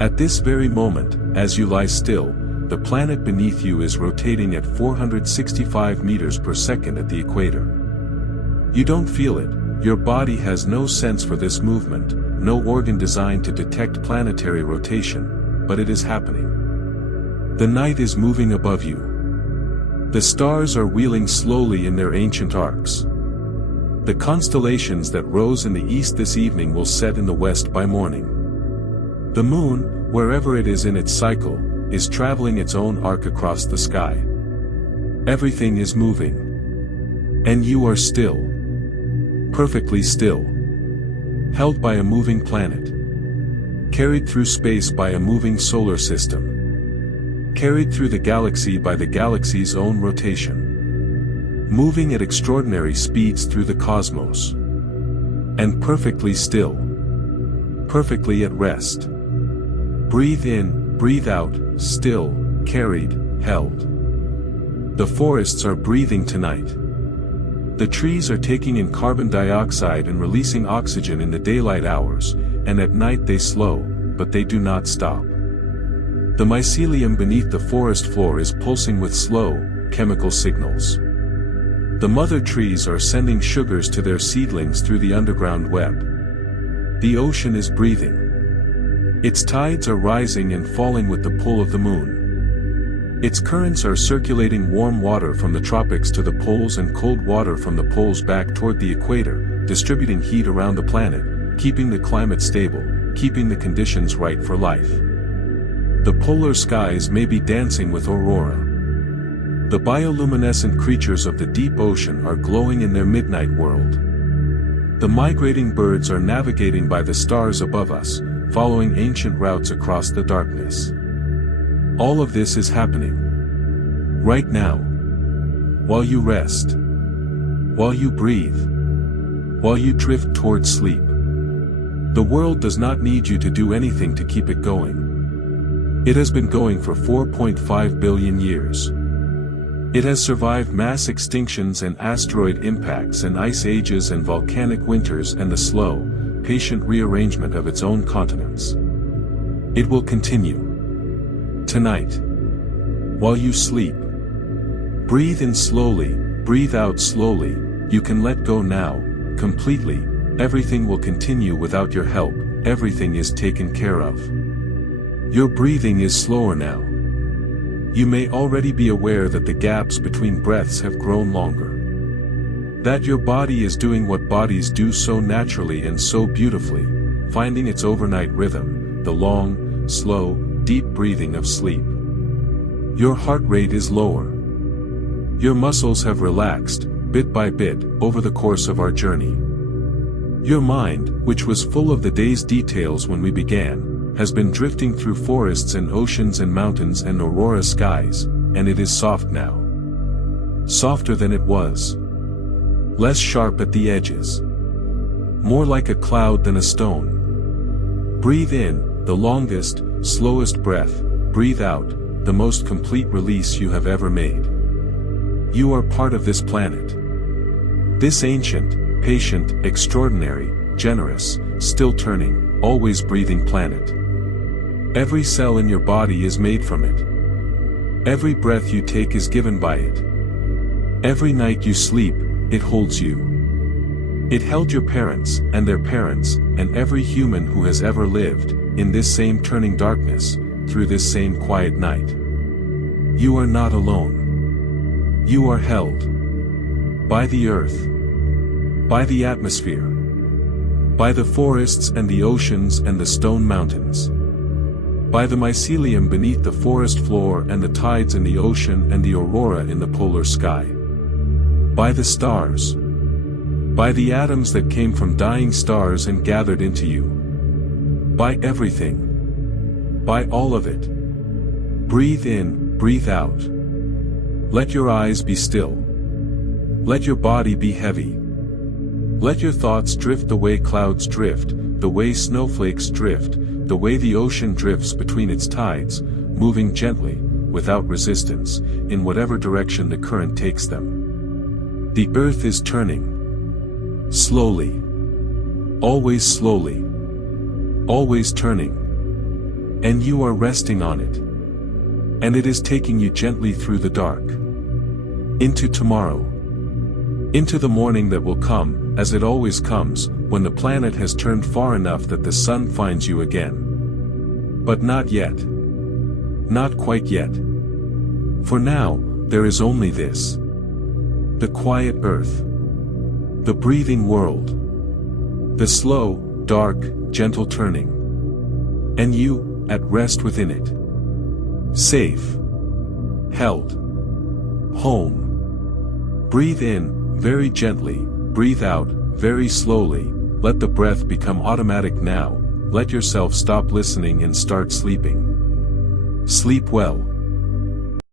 At this very moment, as you lie still, the planet beneath you is rotating at 465 meters per second at the equator. You don't feel it, your body has no sense for this movement, no organ designed to detect planetary rotation, but it is happening. The night is moving above you. The stars are wheeling slowly in their ancient arcs. The constellations that rose in the east this evening will set in the west by morning. The moon, wherever it is in its cycle, is traveling its own arc across the sky. Everything is moving. And you are still. Perfectly still. Held by a moving planet. Carried through space by a moving solar system. Carried through the galaxy by the galaxy's own rotation. Moving at extraordinary speeds through the cosmos. And perfectly still. Perfectly at rest. Breathe in, breathe out, still, carried, held. The forests are breathing tonight. The trees are taking in carbon dioxide and releasing oxygen in the daylight hours, and at night they slow, but they do not stop. The mycelium beneath the forest floor is pulsing with slow, chemical signals. The mother trees are sending sugars to their seedlings through the underground web. The ocean is breathing. Its tides are rising and falling with the pull of the moon. Its currents are circulating warm water from the tropics to the poles and cold water from the poles back toward the equator, distributing heat around the planet, keeping the climate stable, keeping the conditions right for life. The polar skies may be dancing with aurora. The bioluminescent creatures of the deep ocean are glowing in their midnight world. The migrating birds are navigating by the stars above us, following ancient routes across the darkness. All of this is happening right now. While you rest. While you breathe. While you drift towards sleep. The world does not need you to do anything to keep it going. It has been going for 4.5 billion years. It has survived mass extinctions and asteroid impacts and ice ages and volcanic winters and the slow, patient rearrangement of its own continents. It will continue. Tonight. While you sleep. Breathe in slowly, breathe out slowly, you can let go now, completely, everything will continue without your help, everything is taken care of. Your breathing is slower now. You may already be aware that the gaps between breaths have grown longer. That your body is doing what bodies do so naturally and so beautifully, finding its overnight rhythm, the long, slow, deep breathing of sleep. Your heart rate is lower. Your muscles have relaxed, bit by bit, over the course of our journey. Your mind, which was full of the day's details when we began, has been drifting through forests and oceans and mountains and aurora skies, and it is soft now. Softer than it was. Less sharp at the edges. More like a cloud than a stone. Breathe in, the longest, slowest breath, breathe out, the most complete release you have ever made. You are part of this planet. This ancient, patient, extraordinary, generous, still turning, always breathing planet. Every cell in your body is made from it. Every breath you take is given by it. Every night you sleep, it holds you. It held your parents, and their parents, and every human who has ever lived, in this same turning darkness, through this same quiet night. You are not alone. You are held. By the earth. By the atmosphere. By the forests and the oceans and the stone mountains. By the mycelium beneath the forest floor and the tides in the ocean and the aurora in the polar sky. By the stars. By the atoms that came from dying stars and gathered into you. By everything. By all of it. Breathe in, breathe out. Let your eyes be still. Let your body be heavy. Let your thoughts drift the way clouds drift, the way snowflakes drift, the way the ocean drifts between its tides, moving gently, without resistance, in whatever direction the current takes them. The earth is turning. Slowly. Always slowly. Always turning. And you are resting on it. And it is taking you gently through the dark. Into tomorrow. Into the morning that will come, as it always comes, when the planet has turned far enough that the sun finds you again. But not yet. Not quite yet. For now, there is only this. The quiet earth. The breathing world. The slow, dark, gentle turning. And you, at rest within it. Safe. Held. Home. Breathe in, very gently, breathe out, very slowly, let the breath become automatic now, let yourself stop listening and start sleeping. Sleep well.